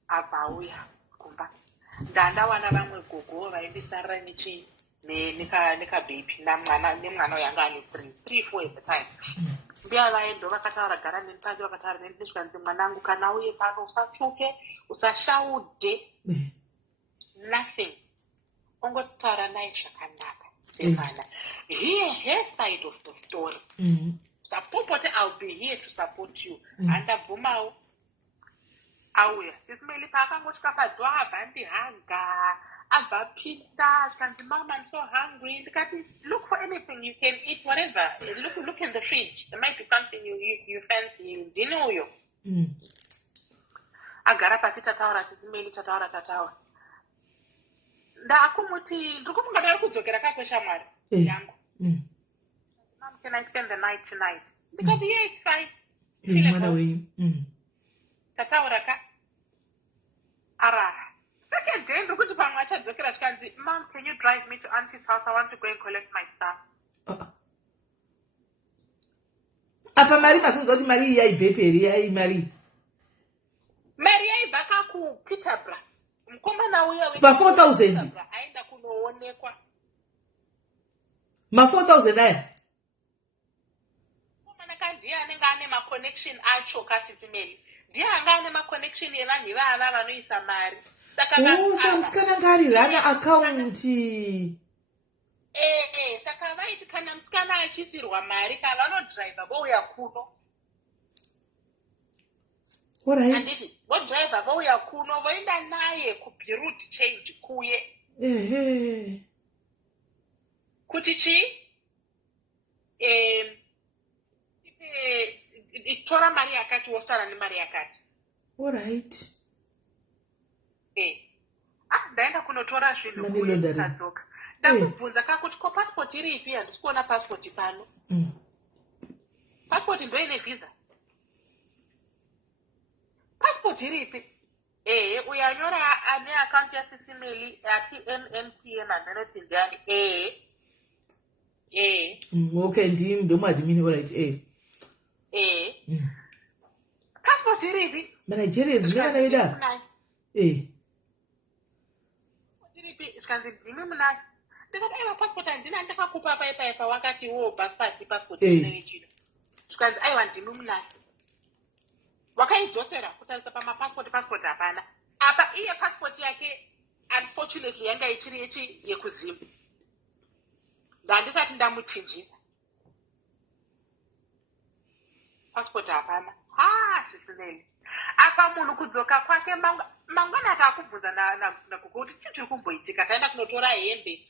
Abva auya kumba. Ndandawana vamwe gogo vaindisarira nechii nekabhebi nemwana yanga ane 3-4 at the time. Mbiya vaendo vakataura gara neni panze, vakataura neni ndisvika nditi mwanangu kana uye pano usatsvuke, usashaude, nothing. Ongotaura naye zvakanaka semwana. Hear her side of the story. Support, I'll be here to support you. Handabvumawo. Auya sisimeli paakangosvika padhoa abva ndihaga, abva pita zvikanzi mama I'm so hungry. Ndikati look for anything you can eat, whatever. Look in the fridge, there might be something you fancy. Ndini uyo agara pasi, tataura sisimeli, tataura. Ndakumuti ndiri kufunga ndari kudzokera kakweshamwari yangu. Mom, can I spend the night tonight? Ndikati yeah, it's fine. Mwana wenyu. Tataura ka arara. Second day ndiri kuti pamwe achadzokera tikanzi Mom, can you drive me to auntie's house? I want to go and collect my stuff. Apa mari masunza kuti mari yaibve peri mari yaibva kakupeterborough. Mukomana uya pa 4000 aenda kunoonekwa. Ma 4000 aya mukomana kandiye anenge ane maconnection acho kasisimeli, ndiye anga ane maconnection evanhu ivava vanoisa mari. Saka musikana ngari rana akaunti. Saka vaiti kana musikana achisirwa mari kavanodhiraivha vouya kuno. Handiti vodhiraivha vouya kuno voenda naye kuBeirut change kuye. Kuti chii? Tora mari yakati wosara nemari yakati. Alright. Ndaenda kunotora zvinhu kuye ndikadzoka. Ndakubvunza kakuti ko passport iri ipi? Handisi kuona passport pano. Passport ndoine visa. Passport iri ipi? Uyanyora ane account yasisimeli ati MMTN anoti ndiani? Okay, ndomadmin. Alright. Passport iri ipi? Nigerians ndivana veda. Passport iri ipi? Zvikanzi ndimi munai. ndikati aiwa passport handina ndakakupa paipa wakati wo basi pasi passport ineichida zvikanzi aiwa ndimi munani wakaidzosera kutarisa passport hapana apa iye passport yake unfortunately yanga ichiri yekuzimba ndandisati ndamuchinjisa passport hapana sisinei apa munhu kudzoka kwake mangwana akakubvunza nagugu kuti chii chiri kumboitika taenda kunotora hembe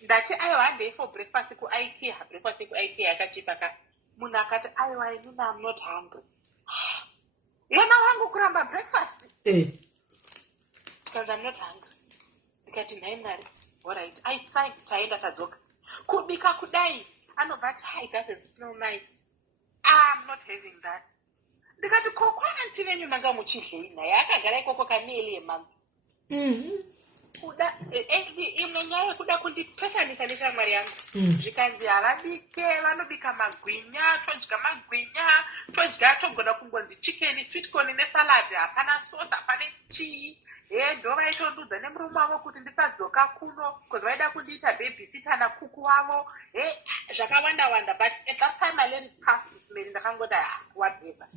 ndati aiwa handei for breakfast kuikea breakfast kuikea yakachipa munhu akati aiwa inini am not hungry yona wangu kuramba breakfast because I'm not hungry ndikati nhai mwari alright I tried taenda tadzoka kubika kudai anobva ati it doesn't smell nice I'm not having that ndikati kokwananti venyu manga muchidlei naye akagara ikoko kamili emanzi kuda imwe nyaya yekuda kundipesanisa neshamwari yangu zvikanzi havabike vanobika magwinya todya magwinya todya togona kungonzi chicken sweet corn nesalad hapana sosa hapana chii ndo vaitondudza nemurume wavo kuti ndisadzoka kuno because vaida kundiita babysitter nakuku wavo zvakawanda but at that time I let it pass smell ndakangoti whatever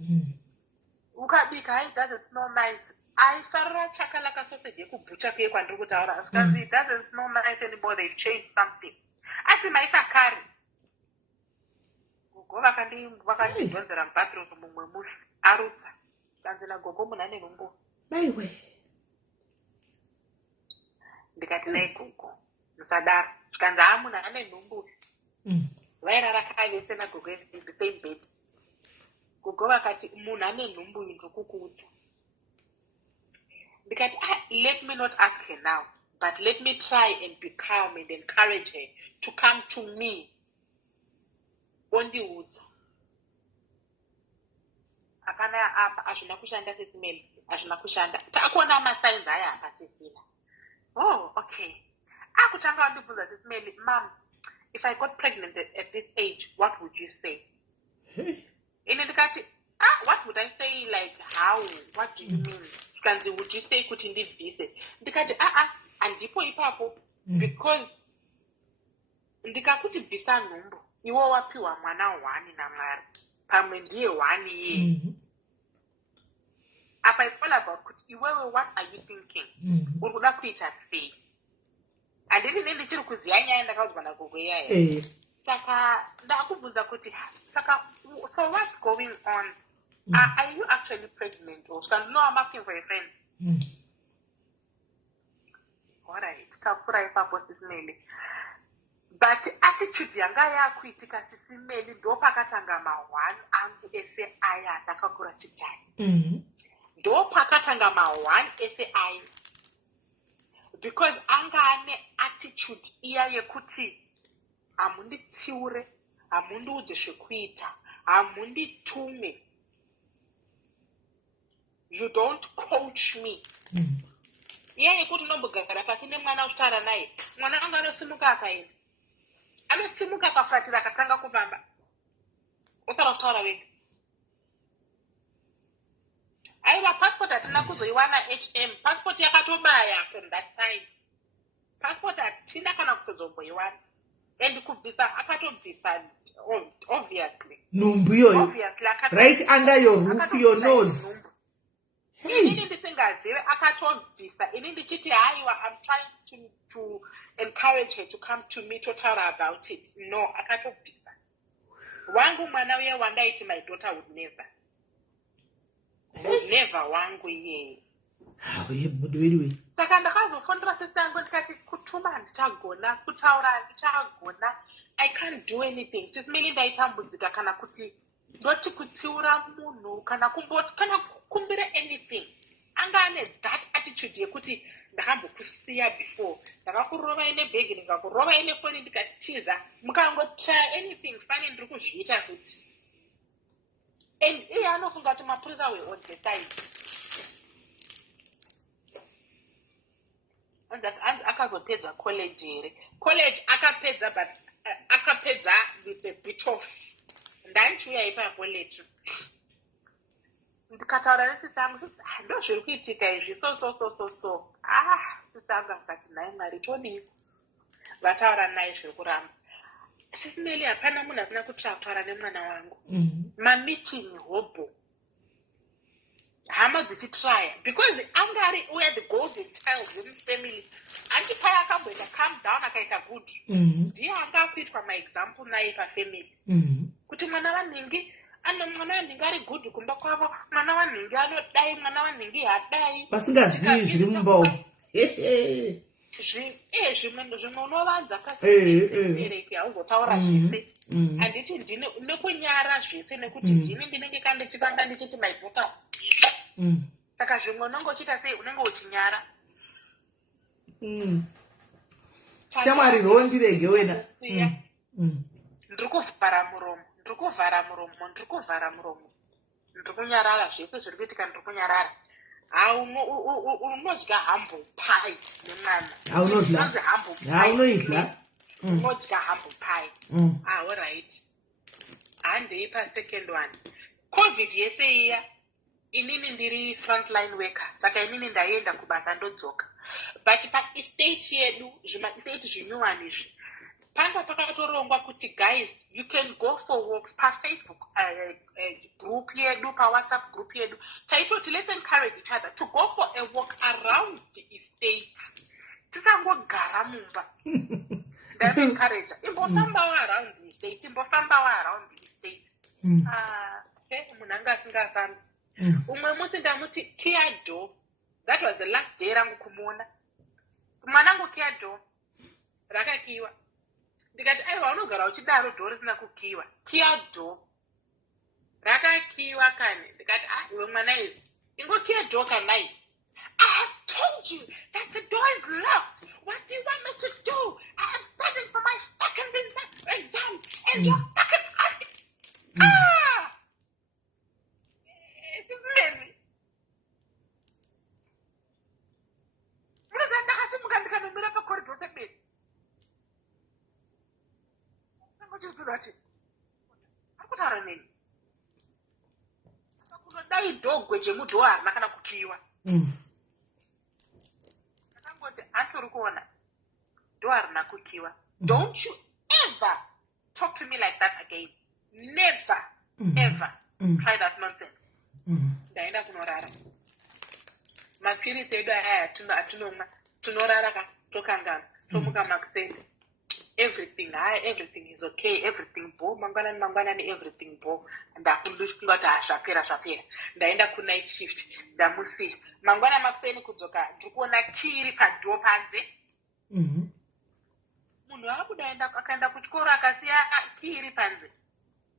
ukabika it doesn't smell nice aisarira chakalaka sausage yekubhucha kuye kwandiri kutaura because it doesn't smell nice anymore they've changed something asi maisa kari gogo vakandidhonzera mubathroom mumwe musi arutsa kanzi nagogo munhu ane numbu maiwe ndikati nai gogo musadaro zvikanzi munhu ane nhumbu vairara kavese nagogo the same bed gogo vakati munhu ane nhumbu ndiri kukuudza ndikati let me not ask her now but let me try and be calm and encourage her to come to me ondiudza hapana apa hazvina kushanda sesimeli hazvina kushanda takuona masigns aya hapasisina okay akutanga wandibvunza sesimeli mam if I got pregnant at this age what would you say ini ndikati what would I say like how what do you mean kanzi would you say kuti ndibvise ndikati handipo ipapo because ndikakuti bvisa nhumbu iwo wapiwa mwana 1 naMwari pamwe ndiye 1 iye apa it's all about kuti iwewe what are you thinking uri kuda kuita sei handiti ne ndichiri kuziya nyaya ndakaudzwa nagogo iyaya saka ndakubvunza kuti saka so what's going on are you actually pregnant or no I'm asking for a friend alright takura ipapo sisimeli but attitude yanga yakuitika sisimeli ndo pakatanga ma1 angu ese aya ndakakura chidzai ndo pakatanga ma1 ese aya because anga ane attitude iya yekuti hamunditsiure hamundiudze zvekuita hamunditume you don't coach me iya yekuti unombogara pasi nemwana uchitaura naye mwana anga anosimuka akaenda anosimuka akafuratira akatanga kufamba usara kutaura wega aiwa passport hatina kuzoiwana passport yakatobaya from that time passport hatina kana kuzomboiwana and kubvisa akatobvisa obviously nhumbu iyoyo right under your roof your nose inini ndisingazive akatobvisa ini ndichiti haiwa I'm trying to encourage her to come to me totaura about it no akatobvisa wangu mwana uye wandaiti my daughter would never wangu iyeye mudwiriwe saka ndakazofondera sisi yangu ndikati kutuma handichagona kutaura handichagona I can't do anything sisimili ndaitambudzika kana kuti ndoti kutsiura munhu kana kukumbira anything anga ane that attitude yekuti ndakambokusiya before ndakakurova ine bhegi ndikakurova ine foni ndikatiza mukangotry anything fane ndiri kuzviita kuti and iye anofunga kuti mapurisa were on the side akazopedza college here college akapedza but akapedza with a bit of ndanchiuya ipapo letu ndikataura nesisi yangu ndo zviri kuitika izvi so sisi yangu akati nhai Mwari todii vataura naye zvekuramba. Sisi Melly hapana munhu asina kutaura nemwana wangu. Mamiting hobo. Hama dzichitraya because angari we are the golden child in family. Anti paya akamboenda calm down akaita good. Ndiye akakuitwa maexample naye pafamily. Kuti mwana wanhingi ana mwana wanhingi ari good kumba kwavo, mwana wanhingi anodai, mwana wanhingi hadai. Vasingazivi zviri mumba. Zvimwe unovanza kasibereki hauzotaura zvese. Handiti ndine nekunyara zvese nekuti ndinenge kandi chivanga ndichiti my daughter. Saka zvimwe unongochita sei unenge uchinyara. Shamwari rondirege wena. Ndiri kuvhara muromo. Ndiri kunyarara zvese zviri kuitika ndiri kunyarara. Unodya humble pie nemwana. Unoidla. Unodya humble pie. All right. Handei second one. COVID yese iya. Inini ndiri frontline worker. Saka inini ndaenda kubasa ndodzoka. But estate yedu, estate zvinyuwani izvi. Panga pakatorongwa kuti guys, you can go for walks past Facebook group yedu, pa WhatsApp group yedu. Taitoti let's encourage each other to go for a walk around the estate. Tisangogara mumba. That's encourage. Imbofambawo around the estate. Munanga asingafambi. Umwe musi ndamuti kiado. That was the last day rangu kumuona. Mwanangu kiado. Rakakiwa. Ndikati aiwa unogara uchidaro dhori risina kukiwa. Kiado. Rakakiwa kane. Ndikati iwe mwana izi. Ingokiya door kanai. I have told you that the door is locked. What do you want me to do? I am studying for my second exam and you're stuck at It's Melly. Dai dogwe chemuti warina kana kukiwa. Akangoti atori kuona ndo arina kukiwa. Don't you ever talk to me like that again. Never ever try that nonsense. Ndaenda kunorara. Mapirisi edu aya atinomwa tunorara ka tokangana tomuka makuseni. Everything is okay, everything bo mangwanani everything bo. Ndakundushingota zvapera. Ndaenda ku night shift ndamusiya. Mangwana makuseni kudzoka ndikuona kiri padoo panze. Munhu akudaenda akaenda kuchikoro akasiya kiri panze.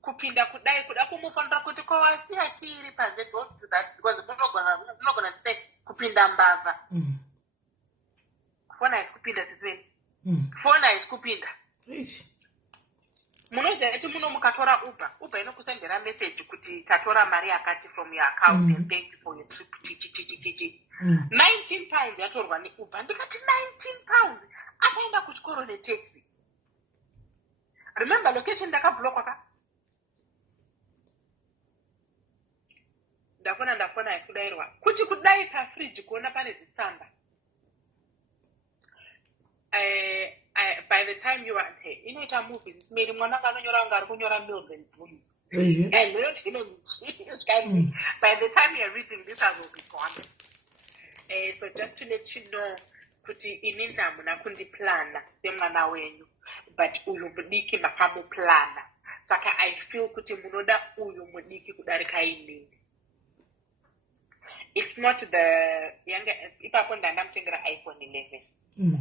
Kupinda kudai kuda kumufanira kuti kwawasiya kiri panze don't do that because munogona say kupinda mbavha. Fona isikupinda sisweni. Fona isikupinda. Munoziva kuti muno mukatora Uber inokusendera message kuti tatora mari yakati from your account and thank you for your trip. 19 pounds yatorwa ne Uber. Ndikati 19 pounds akaenda kuchikoro netaxi. Remember location ndakablockwa ka. Ndafona isikudairwa. Kuti kudai pa fridge kuona pane zitsamba. By the time you are here, inoita movie this made mwana kanonyora anga ari kunyora Mills and Boons. And by the time you are reading this I will be gone. So just to let you know kuti inini hamuna kundiplana semwana wenyu but uyu mudiki makamuplana. Saka I feel kuti munoda uyu mudiki kudarika inini. It's not the younger ipapo ndandamutengera iPhone 11.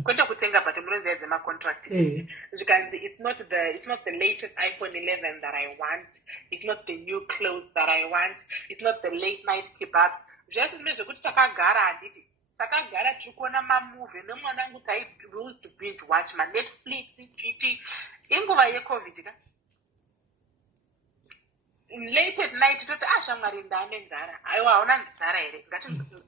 Kwenda kutenga but mrenze ma contract. It's not the latest iPhone 11 that I want. It's not the new clothes that I want. It's not the late night kebab. Just imagine kuti takagara handiti. Takagara tikona ma movie nemwanangu tai rules to binge watch ma Netflix, GT. Inguva ye COVID ka. Late at night toti shamwari ndane ngara. Aiwa hauna nzara here.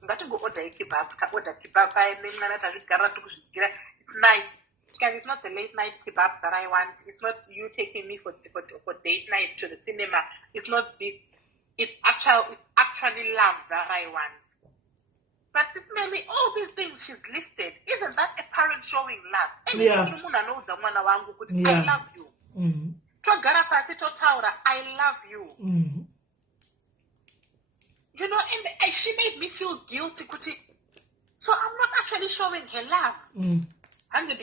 Ngatingo order kebab, order kebab nemwana tazvigara tukuzvigira. It's nice. Because it's not the late night kebab that I want. It's not you taking me for date nights to the cinema. It's not this. It's actually love that I want. But this Melly see all these things she's listed. Isn't that a parent showing love? Yeah. I Yeah. love you. Twagara pasi totaura, I love you. You know, and she made me feel guilty. So I'm not actually showing her love. And the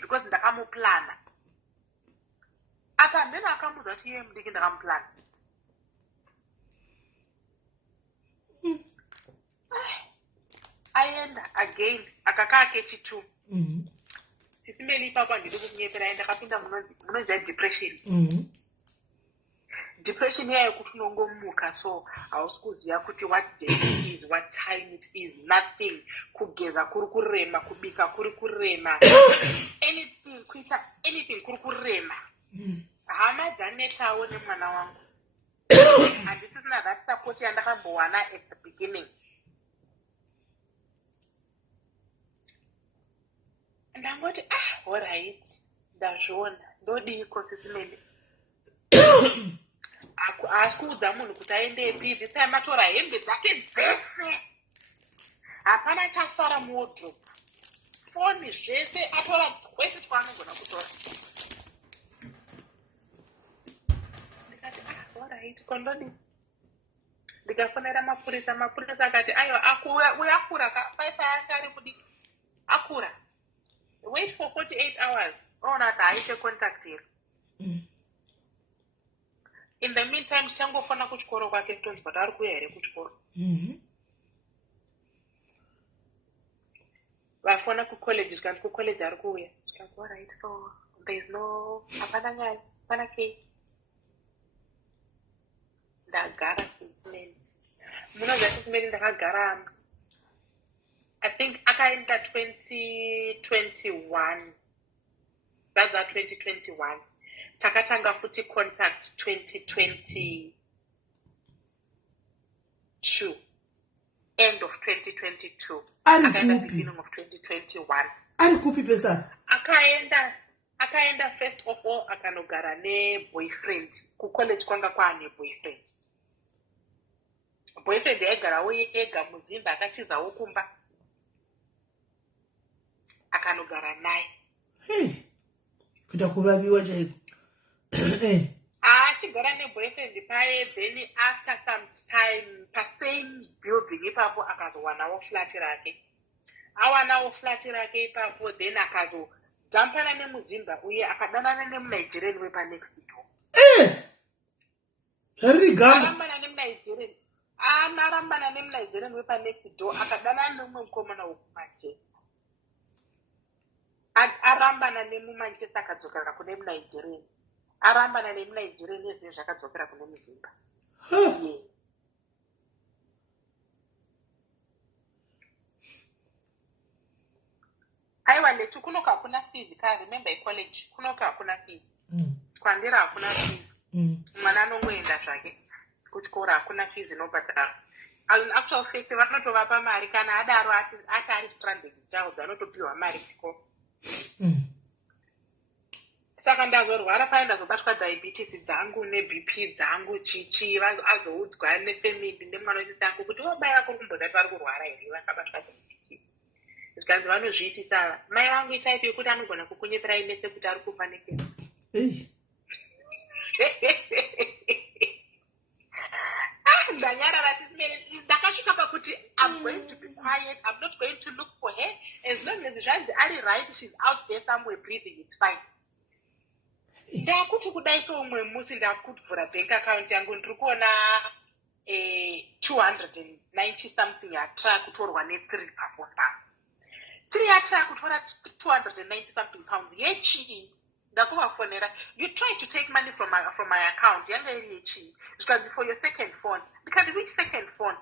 because ndakamuplan. Ata then akamuda tiye mdiki ndakamplan. I end again akaka kechitu. Sisi MELLY papa ndikukunyepera enda kapinda munoza depression. Depression here kutunongomuka, so hausikuzia kuti what day it is, what time it is, nothing. Kugeza kuri kurema, kubika kuri kurema. Anything kuita anything kuri kurema. Hama dhanetawo nemwana wangu. And this is not that support yandakambowana at the beginning. And I'm going all right, ndazviona ndodiko Sisi MELLY. Asikuudza munhu kuti aende this time atora hembe dzake dzese, hapana chasara muwardrobe, foni zvese atora twese twaanogona kutora. Ndikati alright, kondodi. Ndikafonera mapurisa akati ayo uyakura ka5 ari kudiki akura. Wait for 48 hours. Ona taite contact here. In the meantime, tichangofana kuchikoro kwake tonzwa kuti ari kuuya here kuchikoro. Vafona kucollege, tikanzi kucollege ari kuuya. Tikanzi alright, so there is no hapana nyaya, hapana case. Ndagara Sisi MELLY. Munoziva Sisi MELLY ndakagara I think akaenda 2021. That's 2021. Takatanga futi contact 2022. End of 2022. Akaenda beginning of 2021. Ari kupi pesa? Akaenda first of all akanogara ne boyfriend. Ku college kwanga kwaane boyfriend. Boyfriend egara ega muzimba akachizawo kumba. Akanogara naye. Kuda kuvaviwa chaiko. Achigara neboyfriend paye, then after some time pasame building ipapo akazowanawo flat rake. Awanawo flat rake ipapo, then akazojampana nemuzimba uye akadanana nemunigerian wepanext door. Arambana nemunigerian. Arambana nemunigerian wepanext door akadanana nemumwe mukomana wokuManchester. Arambana nemuManchester akadzokera kune munigerian. Arambana nemunigerian nezve zvakadzokera kune muzimba. Aiwa letu kunoka hakuna fees. Ka remember college kunoka hakuna fees. Kwandira hakuna fees. Mwana anongoenda zvake kuchikora hakuna fees inobhadhara. In actual fact vanotovapa mari kana adaro ati ari stranded child anotopiwa mari kuchikora. Saka ndazorwara paya ndazobatwa diabetes dzangu neBP dzangu chichi azoudzwa nefamily nemwana wechisangu kuti wabaya kuri kumboda pari kurwara here vakabatwa diabetes. Zvikanzi vanozviitisa mai vangu itaipi yekuti anogona kukunyeperai nese kuti ari kufa nekesa. Ndanyarara Sisi MELLY. Ndakasvika pakuti I'm going to be quiet, I'm not going to look for her. As long as zvanzi ari right, she's out there somewhere breathing, it's fine. Ndakuti kudaiso umwe musi ndakuvhura bank account yangu ndiri kuona 290 something yatra kutorwa ne3 pafoni pangu. 3 yatra kutora 290 something pounds yechii. Ndakuvafonera, you try to take money from my account yanga iri yechii. Zvikanzi for your second phone. Because which second phone?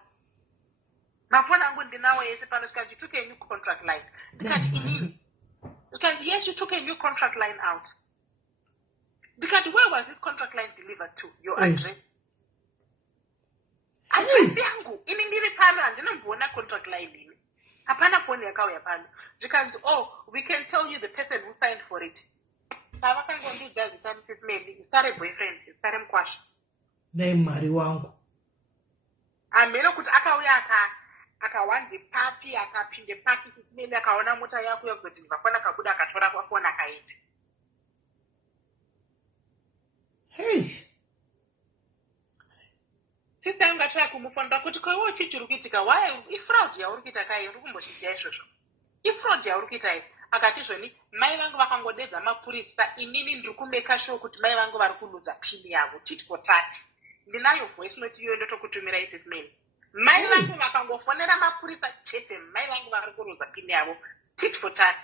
Mafoni angu ndinawo yese pano. Zvikanzi you took a new contract line. Because inini. Zvikanzi yes, you took a new contract line out. Because where was this contract line delivered to? Your address? Address yangu ini ndiri pano andinomboona contract line ini. Hapana phone yakauya pano. Zvikanzi we can tell you the person who signed for it. Vakangondudza zita Sisi MELLY, isare boyfriend, isare mukwasha. Nei mari wangu. Ameno kuti akauya akawande papi akapinde papi sisimeli akaona mota yako yakuzoti ndivafana akabuda akatora kwafona akaita. Hey. Sista yangu ataka kumufonda kuti kwewe uchiti uri kuitika why ifraud yauri kuita kai uri kumboshidzia izvozvo ifraud yauri kuita akati zvoni mai vangu vakangodedza mapurisa inini ndiri kumeka sure kuti mai vangu vari kuluza pini yavo tit for tat ndinayo voice note iyoyo ndotokutumira isis mail mai vangu vakangofonera mapurisa chete mai vangu vari kuluza pini yavo tit for tat.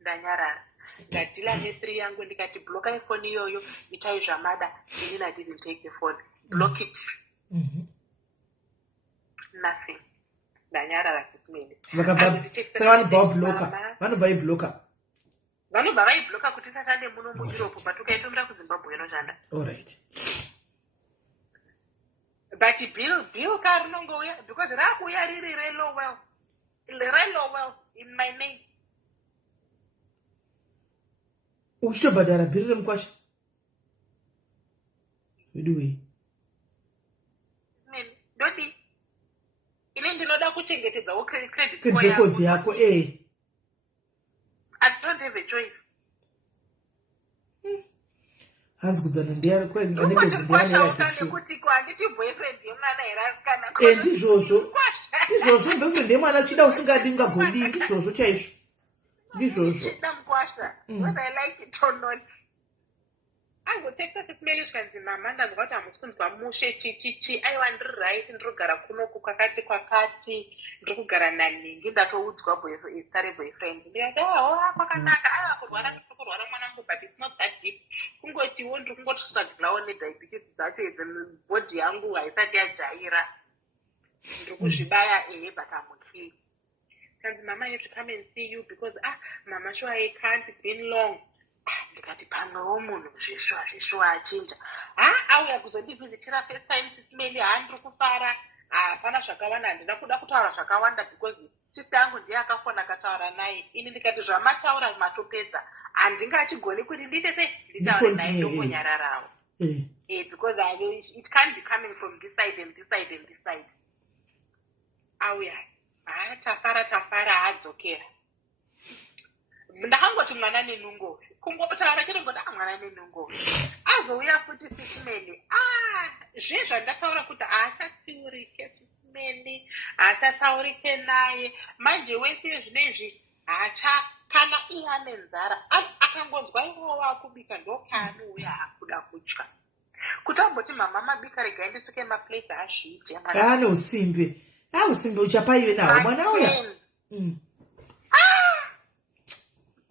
Ndanyarara ndadhila ne3 yangu ndikati bloka ifoni iyoyo itai zvamada inini I didn't take the phone block it. Nothing. Ndanyarara sisimeli vanobva ibloka vanobva vaibloka kuti satande muno mueurope but ukaitumira kuzimbabwe inoshanda. Alright. But bill car rinongouya because rakuuya riri relowell in my name. uchitobhadhara bhiri remukwasha vidiwei ndoti ini ndinoda kuchengetedzawo credit record yako I don't have a choice. hanzi kudzana ndiyanebezindiyanerakisho kuti kwanditi boyfriend yemwana here asikana ndizvozvo boyfriend yemwana uchida usingadi ungagodi ndizvozvo chaizvo ndizvozvo mukwasha whether I like it or not. Angoteka sisimeli zvikanzi mama ndazwa kuti hamusi kunzwa mushe chichichi aiwa ndiri right ndirikugara kunoku kwakati ndiri kugara naningi ndatoudzwa sare boyfriend ndikati kwakanaka aiwa kurwara ndirikurwara mwanangu but it's not that deep kungotiwo ndiri kungotosagirawo nediabetes dzacho idzi bhodhi yangu haisati yajaira ndiri kuzvibaya but I'm okay. Kanzi mama you to come and see you because mama sure I can't, it's been long. Ndikati pamwewo munhu zvishwa achinja auya kuzondivhizitira first time sisimeli handiri kufara hapana zvakawanda handina kuda kutaura zvakawanda because sista yangu ndiye akafona akataura naye ini ndikati zvamataura matopedza handingachigoni kuti nditaure naye ndokonyararawo because it can't be coming from this side and this side and this side. Auya tafara hadzokera ndakangoti mwana nenungo kungotaura chirongoti mwana nenungo azouya futi sisimeli zvezvandataura kuti haachatiurike sisimeli haachataurike naye manje wese zvinezvi kana iye ane nzara akangonzwa iwo wakubika ndopaanouya akuda kutya kuti amboti mama mabika regai nditsuke maplace azviite ane usimbe usimbe uchapaiwe nawo mwana uya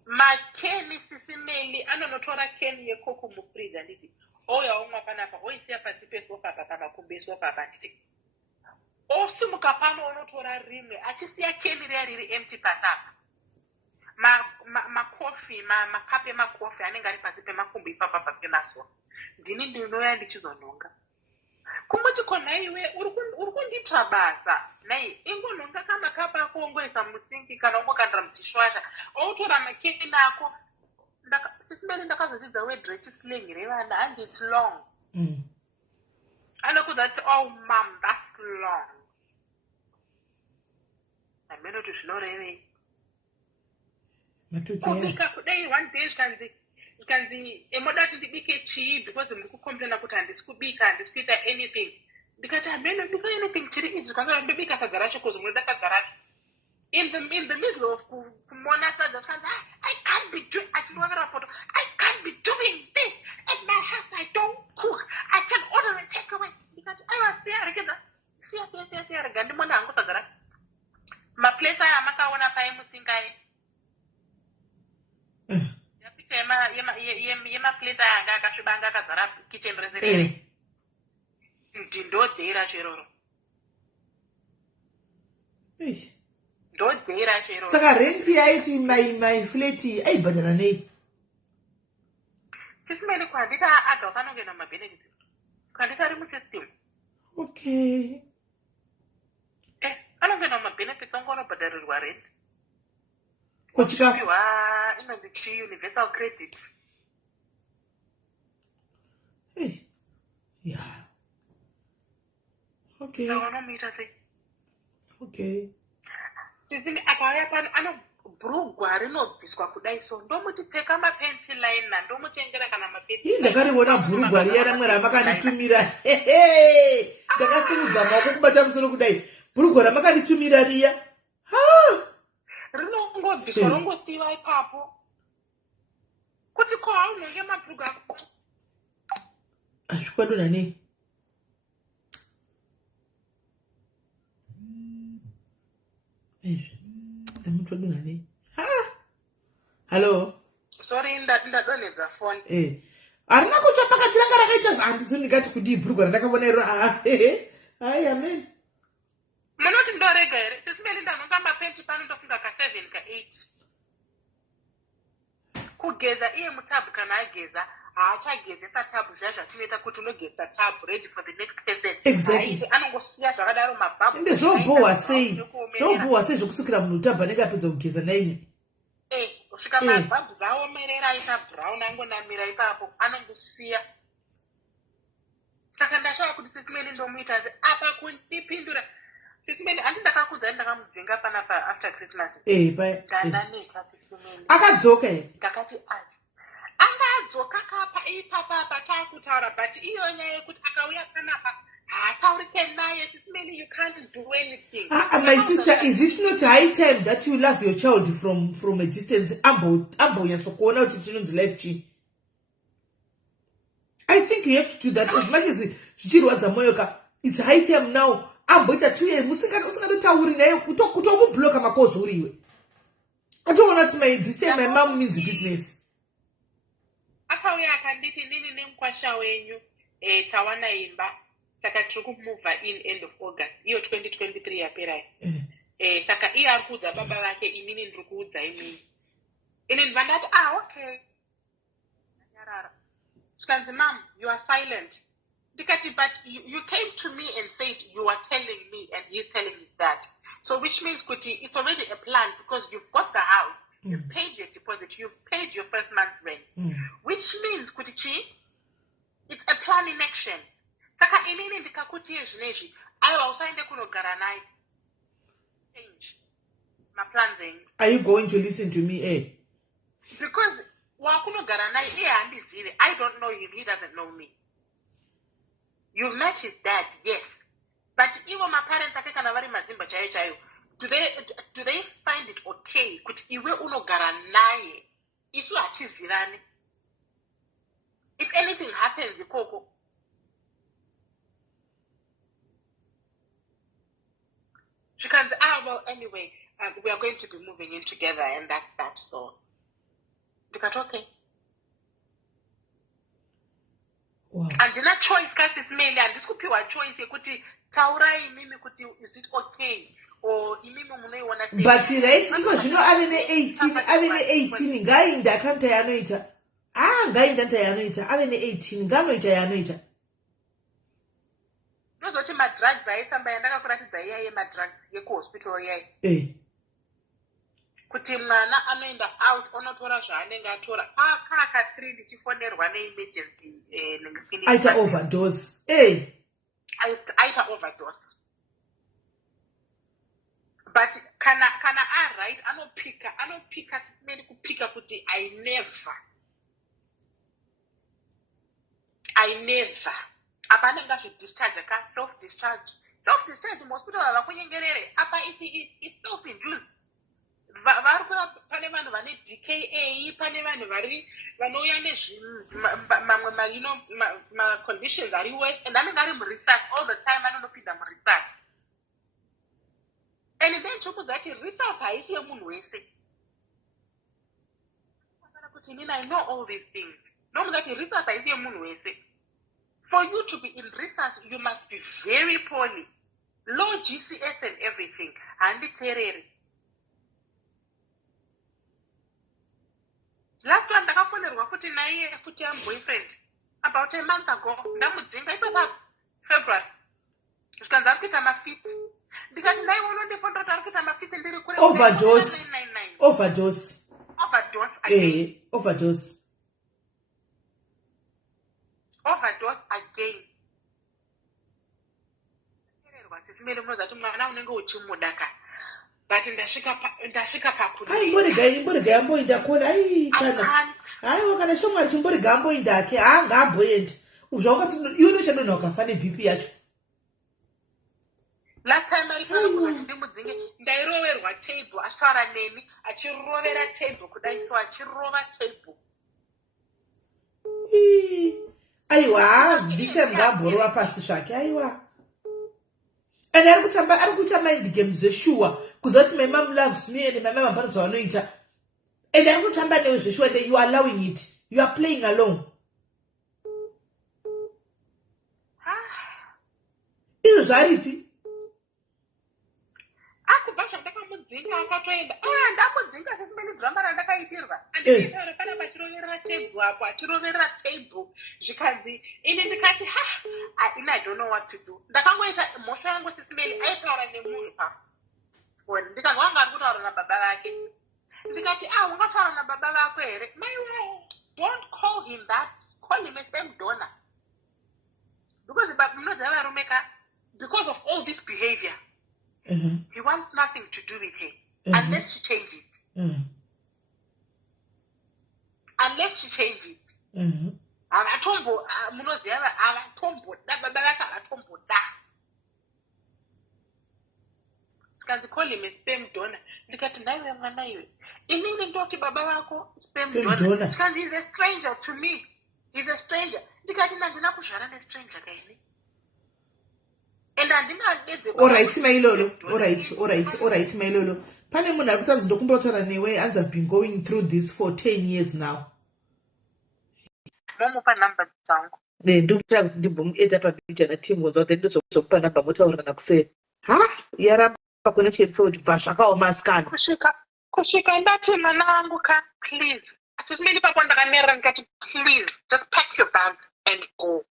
makeni sisimeli anonotora keni yekoko mufridge anditi ouya omwa panapa oisiya pasi pesofa apa pamakumbi esofa apa nditi osimuka pano unotora rimwe achisiya keni riya riri empty pasapa makofi makapi emakofi anenge ari pasi pemakumbi ipapa pemasofa ndini ndinoya ndichizonhonga kungoti kona iwe uri kunditsva basa nai ingonhonga kamakapa ako ongoisa musingi kana ungokandira mutishwasha outora makeni ako sisimeli ndakazodzidza wedrechi slang revana and it's long anokuza kuti oh mam that's long amenoti zvinorevei kubika kudai one day zvikanzi emoda kuti ndibike chii because muri kucomplaina kuti handisi kubika handisi kuita anything ndikati hameno bika anything chiri idzi kanga ndobika sadza racho kuzi munoda sadza racho in the middle of kumona sadza zvikanzi I can't be doing achirovera photo I can't be doing this at my house I don't cook I can order and take away ndikati aiwa siya regedza siya rega ndimona hangu sadza racho maplace aya makaona paimusingai yemapleta yanga akasviba anga akazara kitchen reserve kuti ndodzera cheroro ndodzera cheroro saka renti yaiti my flat aibhadhara nei sisimeli kwandita adult anongena mabenefits kwandita ari musystem okay anongena mabenefits angonobhadharirwa rent kuchikafu inonzi chi universal credit Okay. Ndakanomuita sei. Okay. Sizini akauya pano bhurugwa rinobviswa kudai so ndomuti pfeka mapensi line ndomutengera kana mapensi. Ii ndakariona bhurugwa riya ramwe ramakanditumira. Ndakasimudza maoko kubata musoro kudai. Bhurugwa ramakanditumira riya. Rinongobviswa rongosiiwa ipapo. Kuti ko haunonge mabhurugwa ako. Azvikwadona nei? Ndamutwadona nei? Hello. Sorry, ndadonedza phone. Arina kutsva pakati ranga rakaita zvandizo ndikati kudii bhurugwa randakaona iro. Hai amen. Munoti ndorega here. Tisimeli ndanonga mapensi pano ndofunga ka7 ka8. Kugeza iye mutabu kana ageza haachagezesa tabu zviya zvatinoita kuti unogezesa tabu ready for the next person. Exactly. Anongosiya zvakadaro mabhabhu. Ende zvobohwa sei? Zvobohwa sei zvokusukira munhu utabu anenge apedza kugeza naini? Kusvika mabhabhu aomerera aita brown angonamira ipapo anongosiya. Saka ndashava kuti Sisimeli ndomuita se apa kundipindura. Sisimeli handi ndakakudza ndakamudzinga panapa after Christmas. Ndandaneta Sisimeli. Akadzoka here. Ndakati angadzoka kapa ipapa taakutaura but iyo nyaya yekuti akauya panapa haataurike naye. Sisimeli, you can't do anything. My sister, is it not high time that you love your child from a distance? Ambonyatsokuona kuti chinonzi life chi. I think you have to do that as much as zvichirwadza moyo ka. It's high time now. Amboita 2 years musingatotauri naye kutokubloka makozo uriwe. Atoona kuti this time my mom means business. Akauya akanditi nini nemukwasha wenyu tawana imba saka tiri kumuvha in end of August iyo 2023 yapera. Saka iye ari kuudza baba vake inini ndiri kuudza imini. Ini ndibva ndati okay. Nyarara. Skanzi, mom, you are silent. Ndikati, but you came to me and said you are telling me and he's telling his dad. So which means kuti it's already a plan because you've got the house. You've paid your deposit. You've paid your first month's rent. Which means, Kutichi, it's a plan in action. Saka inini ndikakuti ezvinezvi. Aiwa usaende kunogara naye. Change my plans. Are you going to listen to me, Because wakunogara naye iye handizive. I don't know him. He doesn't know me. You've met his dad, yes. But even my parents ake kana vari mazimba chayo. Do they find it okay kuti iwe unogara naye isu hatizirani? If anything happens ikoko, she can say, well, anyway, we are going to be moving in together and that's that. So because okay. Wow. Andina choice kasi Sisimeli andisikupiwa choice yekuti taurai mimi kuti is it okay? Or imimi munoiona sei. But right, iko zvino ave ne18 ngainda akanta yanoita. Ngainda nta yanoita ave ne18 nganoita yanoita. Nozoti madrugs aisamba yandakakuratidza iyaye madrugs yekuhospital yayi. Kuti mwana anoenda out onotora zvaanenge atora ka3 ndichifonerwa neemergency aita overdose. Aita overdose. But kana right anopika Sisimeli kupika kuti I never apana ngazvidischarge ka self discharge muhospital avakunyengerere apa it's self induced. Vari pane vanhu vane DKA, pane vanhu vanouya nezvimamwe ma-conditions ari worse and anenge ari muresearch all the time anondopinda muresearch. And then chokudza kuti research haisi yemunhu wese. Kuti nini I know all these things. Ndomudza kuti research haisi yemunhu wese. For you to be in research, you must be very poorly. Low GCS and everything. Handitereri. Last one ndakafonerwa futi naiye futi am boyfriend about a month ago. Ndamudzinga ipapo February. Zvikanzi ari kuita mafiti. Ndikati ndaiona ndifonda kuti ari kuita mafiti ndiri kure. Overdose again. Overdose again. kutorwa sisimeli munoziva kuti mwana unenge uchimudaka but ndasvika ai mboriga amboenda kona ai kana aiwa kana shomwari chimboriga amboenda ake haanga amboenda zvaukati iwe nochadonha ukafa nebp yacho last time aripanakuzoti ndimudzinge ndairoverwa table achitaura neni achirovera table kudai so achirova table aiwa ndisemngamborova pasi zvake aiwa and ari kuita mind games zveshuwa kuziva kuti maima loves me and maima mabhano zvavanoita and ari kutamba newe zveshuwa and you are allowing it, you are playing along. Izvo zvaripi akubva zvandakamudzinga akatoenda ndamudzinga sisimeni dhirama randakaitirwa andikaitaura pana pachiroverera table apo achiroverera table zvikanzi ini ndikati I don't know what to do. Ndakangoita mhosva yangu sisimeni aitaura nemunhu pafoni ndikati wanga ari kutaura nababa vake ndikati ungataura nababa vako here maiwe don't call him that, call him a same donor because munoziva varume because of all this behavior he wants nothing to do with her unless she changes. Unless she changes. Avatombo munoziva avatomboda baba vake avatomboda tikanzi call him a sperm donor ndikati naiwe mwana iwe inini ndoti baba vako sperm donor tikanzi he's a stranger to me, he's a stranger ndikati ndandina kuzvara nestranger kaini and handingadedze alright mailolo alright mailolo pane munhu ari kutanzi ndokumbotaura newe hanzi I've been going through this for 10 years now. Momupa number dzangu ndikuita kuti ndimbomuedza papicha natimu then ndozokupa namba motaurirana kuseri yarapa connection for bva zvakaoma skana kusvika ndati mwana wangu please hatisimeli papo ndakamerera ndikati please just pack your bags and go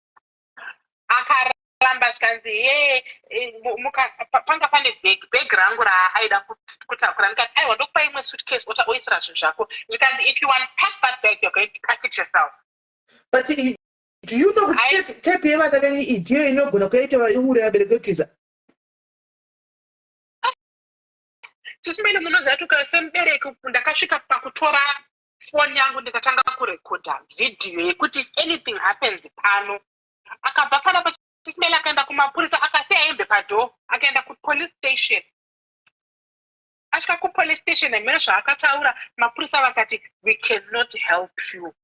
akaramba zvikanzi panga pane bag rangu raaida kutakura ndikati aiwa ndokupa imwe suitcase oisira zvinhu zvako ndikanzi if you want pack that bag you're going to pack it yourself. But do you know tape yevana venyu idiyo inogona kuyaita uri abereki kutiza tisimeni munoziva kuti semubereki ndakasvika pakutora foni yangu ndikatanga kurekodha vhidhiyo yekuti if anything happens pano akabva panapa tisimeni akaenda kumapurisa akasiya hembe padhoo akaenda kupolice station asvika kupolice station hamene zvaakataura mapurisa vakati we cannot help you.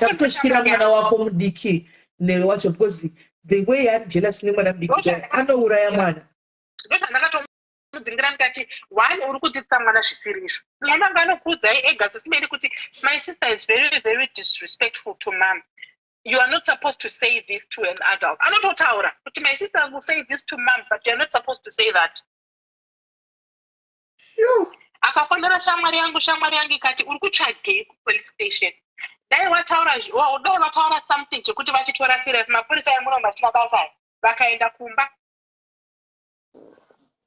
takutotyira mwana wako mudiki newe wacho because the way ari jealous nemwana mudiki anouraya mwana ndozvandakatomudzingira ndikati one uri kudzidzisa mwana zvisiri izvo mwana anga anokuudzai ega sisimeni kuti my sister is very very disrespectful to mom, you are not supposed to say this to an adult. Anototaura kuti my sister will say this to mom but you are not supposed to say that. Akafonera shamwari yangu ikati uri kutsvagei kupolice station dai vataura something chekuti vachitora serious mapurisa emunomba asina basa vakaenda kumba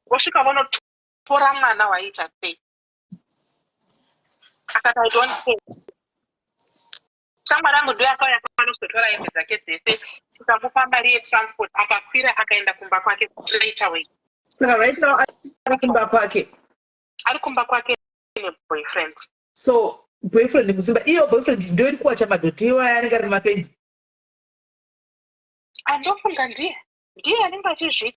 vosvika vonotora mwana waita sei akati I don't say. Shamwari yangu ndiyo akauya panozotora hembe dzake dzese tikamupa mari yetransport akakwira akaenda kumba kwake straight away. Saka right now ari kumba kwake neboyfriend. So boyfriend muzimba iyo boyfriend ndio iri kuwacha madhoti iwaya anenge ari mumapendi andofunga ndiye anenge achizviita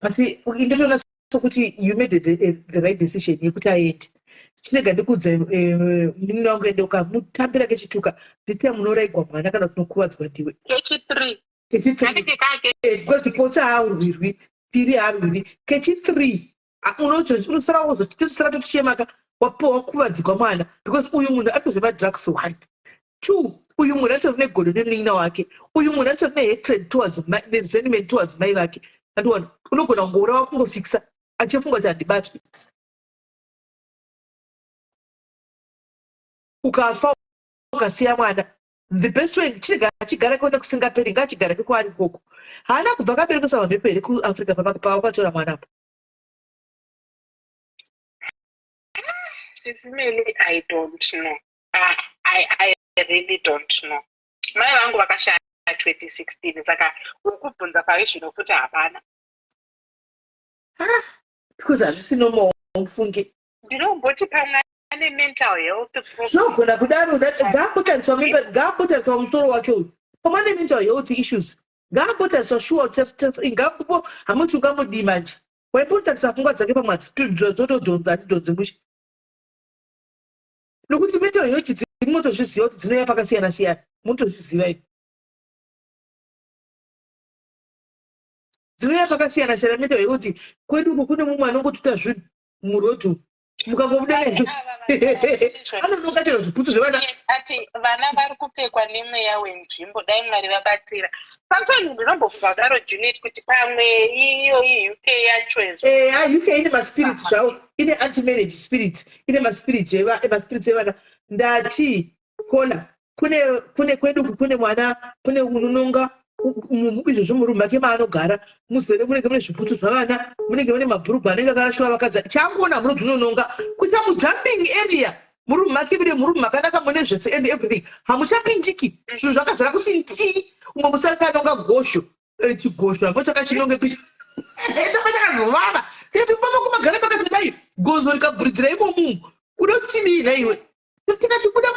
but indotoona sokuti you made the right decision yekuti aende chinega ndikudza munhu wangu ende ukamutambira kechituka nditiya munoraigwa mwana kana kunokuvadzwa ndiwe kechi3 because pota haurwirwi piri haarwirwi kechi3 unosara wozotitsara totichemaka wakuvadzikwa mwana because uyu munhu atori nemadrugs 1 2 uyu munhu atori negodo nemunina wake uyu munhu atori nehatred towards resentment towards mai vake andiona unogona kungoura wakungofikisa achifunga kuti handibatwi ukafa ukasiya mwana the best way chigara kuenda kusingaperi ngachigara kwari koko haana kubva kaberekesa vamheperi kuafrica pawakatora mwana apa sisimeli I don't know I really don't know. Mai vangu vakashaya 2016 saka ukubvunza parizvino futi hapana. Because hazvisinomawo mufunge. Ndinomboti pamwe ane mental health problem. Zvogona kudaro ngaambotariswa musoro wake uyu. Pamwe ane mental health issues. Ngaambotariswa sure test ingambo hamuti ungamudii manje. Waimbotarisa pfungwa dzake pamwe dzotodhonza adzidhodze mushe. Nokuti mental health dzimotozviziva kuti dzinouya pakasiyana-siyana. Motozviziva ivi. Dzinouya pakasiyana-siyana mental health. Kwedu uko kune mumwe anongotuta zvinhu murodhu. Mukangobuda naye anonoka chero zvibhutsu zvevana. Ati vana vari kupfekwa nemweya wenzvimbo dai Mwari vabatsira. Sometimes ndinombofunga kudaro Juliet kuti pamwe iyo UK yacho UK ine maspirits zvawo, ine anti-marriage spirit, ine maspirits evana. Ndati kona kune kwedu kune mwana kune unononga izvozvo murume make maanogara muzere munenge mune zvibhutsu zvavana, munenge mune mabhurugwa anenge akarashiwa vakadza. Changoona murodhi unononga kuita mujumping area murume make mune murume makanaka mune zvese and everything hamuchapindiki. Zvinhu zvakadzara kuti nti umwe musari kanonga gosho chigosho hapo chakachinonge ndopachakazovava tikati baba kumagara pakati dai gozo rikabhuridzira imomumu kuda kutimii naiwe tikati buda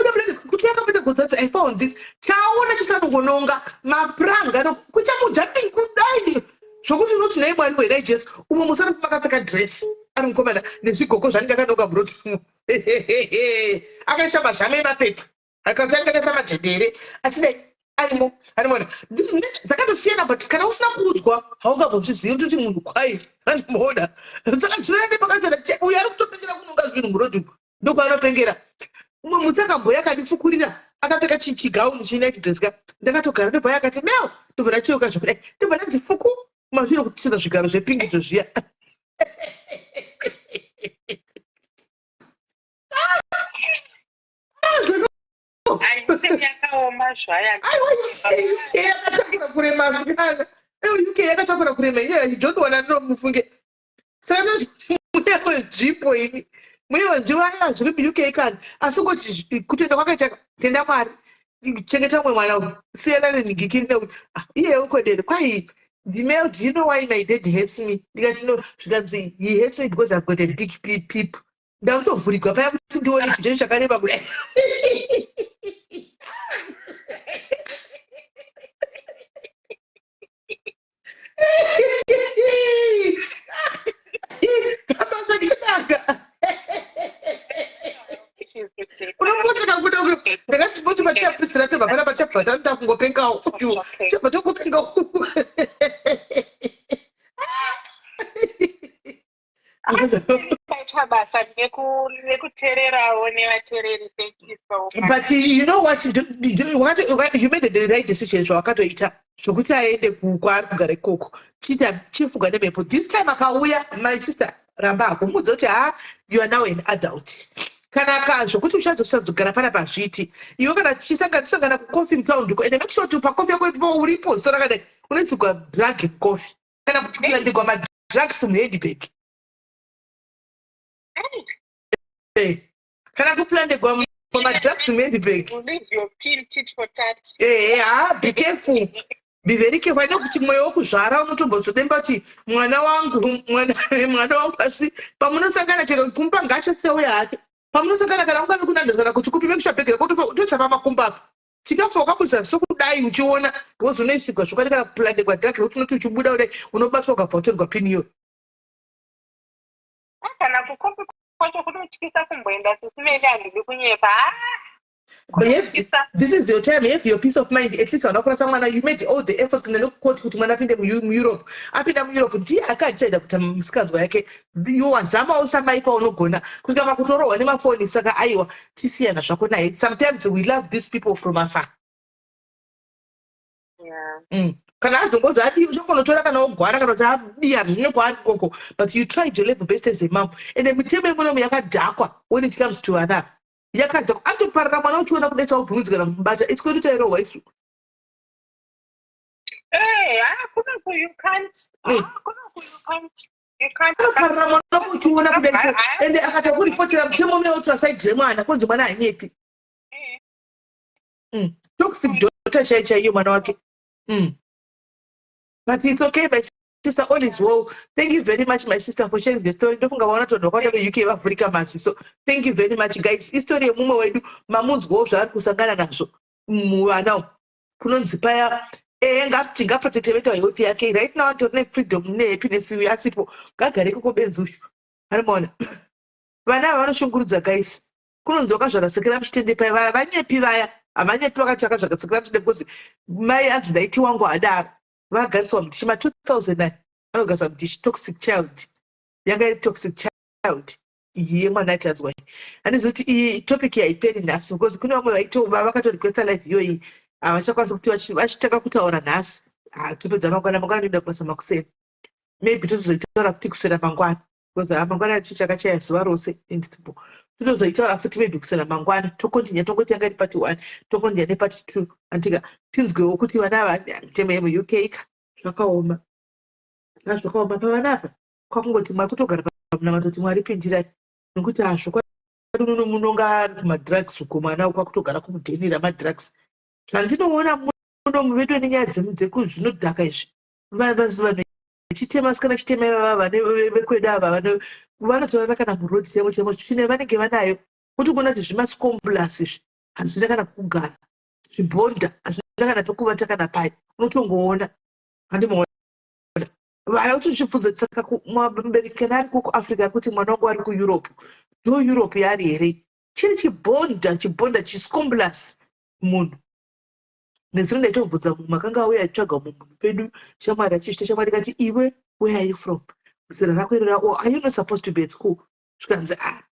kuti yakapeta gozati I found this chaona chisanongononga mapuranga kuchamujumping kudai zvokuti unoti nai Mwari werai Jesu umwe musari kumakapfeka dress ari mukomana nezvigoko zvanenge akanonga buroti akaisa mazame emapepa akatanga akaisa madhendere achidai arimo arimona dzakatosiyana but kana usina kuudzwa haungambozvizivi kuti munhu kwai anomuona saka tinoende pakasiyana uyo ari kutopengera kunonga zvinhu murodhi ndokwaanopengera umwe mutsi akamboya akandipfukurira akapfeka chigauni chinight dress ka ndakatogara ndobva akati neo ndobva ndachiuka zvakudai ndobva ndanzi fuku mazvino kutichiza zvigaro zvepingi zviya yakatakura kurema asikana UK yakatakura kurema inyaya ijondowana ndinomufunge saka mweya wezvipo ini mweya wenzvivaya zviri muUK kani asi kuti kutoenda kwakaita tenda Mwari chengeta mwe mwana siyana nenhingikiri nekuti iye ukodere kwai the male, do you know why my dad hates me? Because no, he hates me because I've got a big peep. Ndakutovhurikwa paya kuti ndione chicho chakareba kudai. Kabasa kinaka. Unombotaka kuda ndakati boti bachapisira to bafana bachapata ndakungopengawo. Chapato kupengawo. But you know what, you made the right decision. So akatoita zvokuti aende kwaari kugara ikoko chifuga nemhepo. This time akauya, my sister ramba akumudza kuti you are now an adult. Kana zvokuti uchazogara pana pazviti iwe kana tisangana kucoffee mutown and make sure kuti pacoffee yako ipo uripo sora kana unotsigwa drug coffee kana kuyandigwa madrugs muhandbag. Kana kuplandegwa madrugs muhandbag. Be careful. Be very careful. I know kuti mwoyo wokuzvara unotombozodemba kuti mwana wangu pasi pamunosangana chero kumba ngachaseuya hake pamunosangana kana ungave kunandaza kana kuti kupi vekishapegera kutochapa makumba ako chikafu wakabudisa sokudai uchiona because unoisigwa zvokati kana kuplandegwa drug kuti unoti uchibuda kudai unobatwa ukabva utorwa pini iyo. Kana kukombe kwacho kunotyisa kumboenda sisimende handidi kunyepa. But this is your time, you have your peace of mind. At least you made all the efforts to look kuti mwana apinde muEurope. Apinda muEurope ndiye akadecide kuti musikazwa yake wazama usamaipa unogona kusvika pakutorohwa nemafoni. Saka aiwa tisiyana zvako naye. Sometimes we love these people from afar. Kana azongozi adi unotora kana ogwara kana kuti adiya mhine kwaari koko, but you try to live best as a mom. And mitemo yemunomu yakadhakwa when it comes to ana. Yakadhakwa atoparara mwana uchiona kudetsa ubvunzi kana kumubata. It's going to tell you isu. You can't. You can't. Atoparara mwana uchiona kudetsa. And akatoripotera mutemo unoutira side remwana kunzi mwana hanyepi. Toxic daughter chaiyo mwana wake. But it's okay, my sister, all is well. Thank you very much, my sister, for sharing the story. Don't forget to know what UK Africa Masi. So thank you very much, guys. History of Muma Wedu, Mamun's go to Kusagana Naso. Muana. Kunonzi paya. Ngapti protective yoti yake right now to ne freedom ne happiness we asipo. Gagare kuko benzushi. Harimona. Vana vanoshungurudza guys. Kunonzoka zvakasikira muchitende paya vanyepi vaya. Avanyepi vakachaka zvakasikira muchitende because mai anzi daiti wangu adaro. Vagariswa mudishi 2009 vanogasa mudishi toxic child yanga iri toxic child iye mwana aitanzwa handizi kuti iyi topic haiperi nhasi because kune vamwe vakatorequesta live iyoyi havachakwanisi kuti vachitanga kutaura nhasi topedza mangwana noida kubasa makuseni maybe totozoitaura futi kuswera mangwana because mangwana acho chakachaya zuva rose indisipo totozoitaura futi maybe kuswera mangwana tokontinya tongoti yanga iri pati 1 tokontinya nepati 2 antika tinzwewo kuti vana ava mitemo yemuuk zvakaoma zvakaoma pavana apa kwakungoti mwari kutogara pamunamatoti mwari pindirai nekuti zvokwadi munonga kumadrugs uko mwana kwakutogara kumudhenira madrugs zvandinoona muno muvedu nenyaya dzekuzvinodhaka izvi vanhu vachitema sikana chitema ivava vane vekwedu ava vanotorana kana murodi chemo chine vanenge vanayo kuti kuona kuti zvimascomblas izvi hazvina kana kugara zvibhonda hazvina kana pekuvata kana pai unotongoona handimaona vana kuti zvibvunzo saka mubereki ari kuafrica ari kuti mwana wangu ari kueurope ndo europe yaari here chiri chibhonda chiscomblas munhu nezino ndaitobvunza munhu makanga auya aitsvaga munhu pedu shamwari achiita shamwari ikati iwe where are you from zera rako iro rako are you not supposed to be at school zvikanzi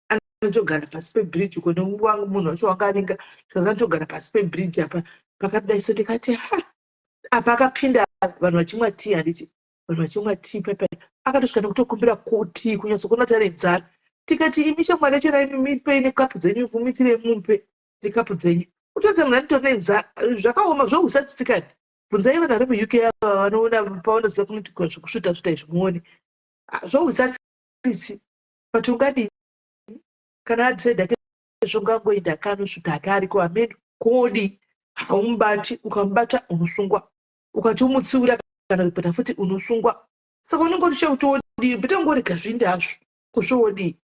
anotogara pasi pebridge uko newangu munhu wacho wanga aringa zvikanzi anotogara pasi pebridge apa pakadaiso ndikati apa akapinda vanhu vachimwa tii handiti vanhu vachimwa tii pepe akatosvika nekutokumbira tii kunyatsokuona kuti ane nzara tikati imi shamwari yacho raimipe nekapu dzenyu kumitire mupe nekapu dzenyu utodza munhu anitori nenzara zvakaoma zvousatsikani bvunzai vanhu vari muuk ava vanoona paonoziva kunoitikwa zvokusvuta izvi muone zvousatisi but ungadini kana adzaidhake zvongangoenda akanosvuta ake ariko ameni kodi haumubati ukamubata unosungwa ukati umutsiura kana kupeta futi unosungwa saka unongoti chekutodii bete ngorega zvindazvo kuzvoodii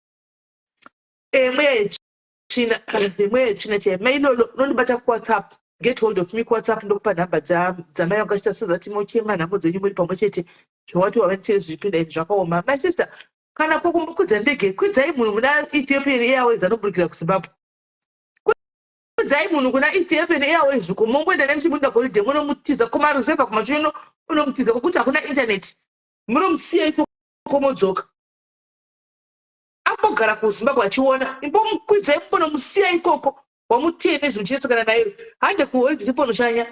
mweya yechina chaimailolo unondibata kuwhatsapp get hold of me kuwhatsapp ndokupa nhamba dzamai vangachita so that mochema nhambo dzenyu muri pamwe chete zvowati wavanitere zvipinda izvi zvakaoma my sister kana kukumbokwidza ndege kwidzai munhu muna ethiopian airways anoburukira kuzimbabwe kwidzai munhu kuna ethiopian airways uko mongoenda nemuchimuinda golide munomutiza kumaruzevha kumachuno unomutiza kokuti hakuna intaneti munomusiya ikoko modzoka ambogara kuzimbabwe achiona imbomukwidzai munomusiya ikoko wamutiye nezvimuchinetsekana nayo hande kuholidi tiponoshanya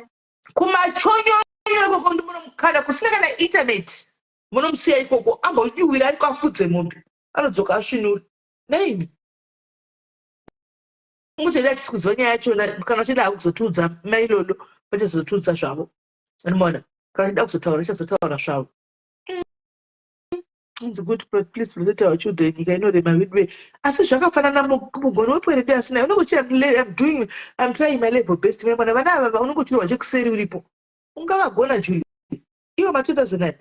kumachonyonyo ikoko ndi munomukanda kusina kana intaneti munomusiya ikoko ambodiwira ariko afudze mombe anodzoka asvinura naini mutenda tisi kuziva nyaya yachona kana uchida kuzotiudza mailolo vachazotiudza zvavo animona kana uchida kuzotaura ichazotaura zvavo It's good, please protect our children. You can know them midway. Asi zvakafanana mugoni weperedu asina unongochi I'm trying my level best vana ava unongochirwa chekuseri uripo ungavagona Julie iwo ma2009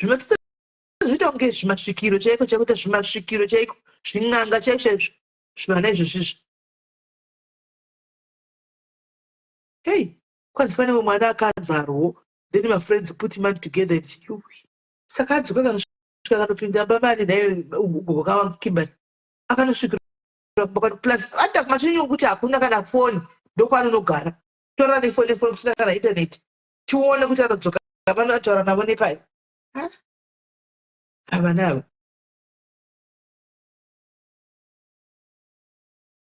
zvinoita kunge zvimasvikiro chaiko chakuita zvimasvikiro chaiko zvin'anga chaiko chaizvo zvivana izvozvizvo hey kwanzi pane mwana akanzarwo then my friends put him together saka adzoka kanopinda babani naye ugokavakimba akanosvikira plus hata machinyo kuti hakuna kana foni ndokwanonogara tora nefoni kusina kana intaneti tione kuti anodzoka vanotaura navo nepai avanavo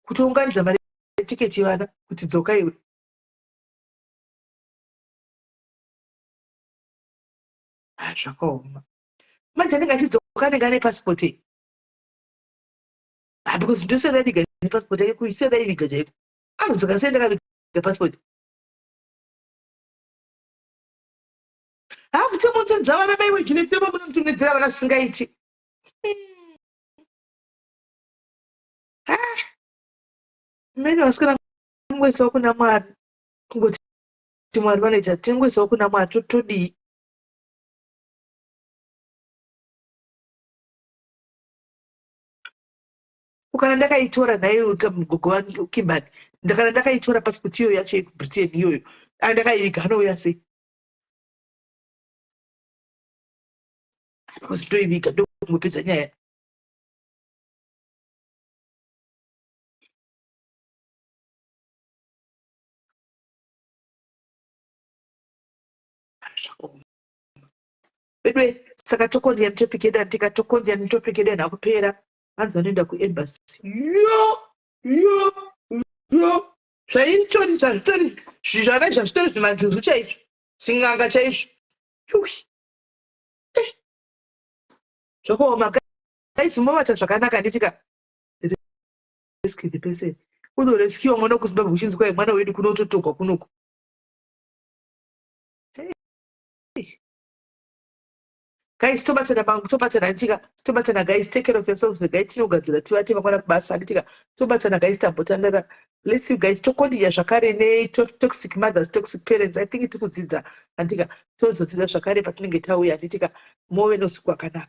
kutounganidza mari yetiketi vana kuti dzoka iwe zvakaoma manje anenge achidzoka anenge ane pasipoti because ndosevaiviga nepasipoti yake kuisevaiviga chaiko anodzoka sei ndakaviga pasipoti mutemotonza vana maiwe zvinetema munomutungidzira vana zvisingaiti mene vasikana mungwaisawo kuna mwari kungoti Mwari vanoita tingoisawo kuna Mwari todii. Ukana ndakaitora naye mugogo wangu Kimbani, ndakana ndakaitora pasipoti iyo yacho yeBritain iyoyo, andakaiviga anouya sei? Because ndoiviga ndokungopedza nyaya. Bedwe saka tokondia topic yedu andika tokondia topic yedu nakupera. Hanzi vanoenda kuembassy. Yo. Zvaitori zvizvana zvazvitori zvimanjuzu chaizvo. Zvinganga chaizvo. Zvakaoma guys, movata zvakanaka nditika rescue the person. Unorescue mwana kuZimbabwe uchinzi kwai mwana wedu kunototogwa kunoku. Guys, tobatana nditika tobatana guys, take care of yourselves. Guys, tinogadzira tivate vakwana kubasa nditika tobatana guys, tambotandara. Let's you guys tokondia zvakare ne toxic mothers, toxic parents. I think tikudzidza andika tozodzidza zvakare patinenge tauya nditika move nosuku wakanaka.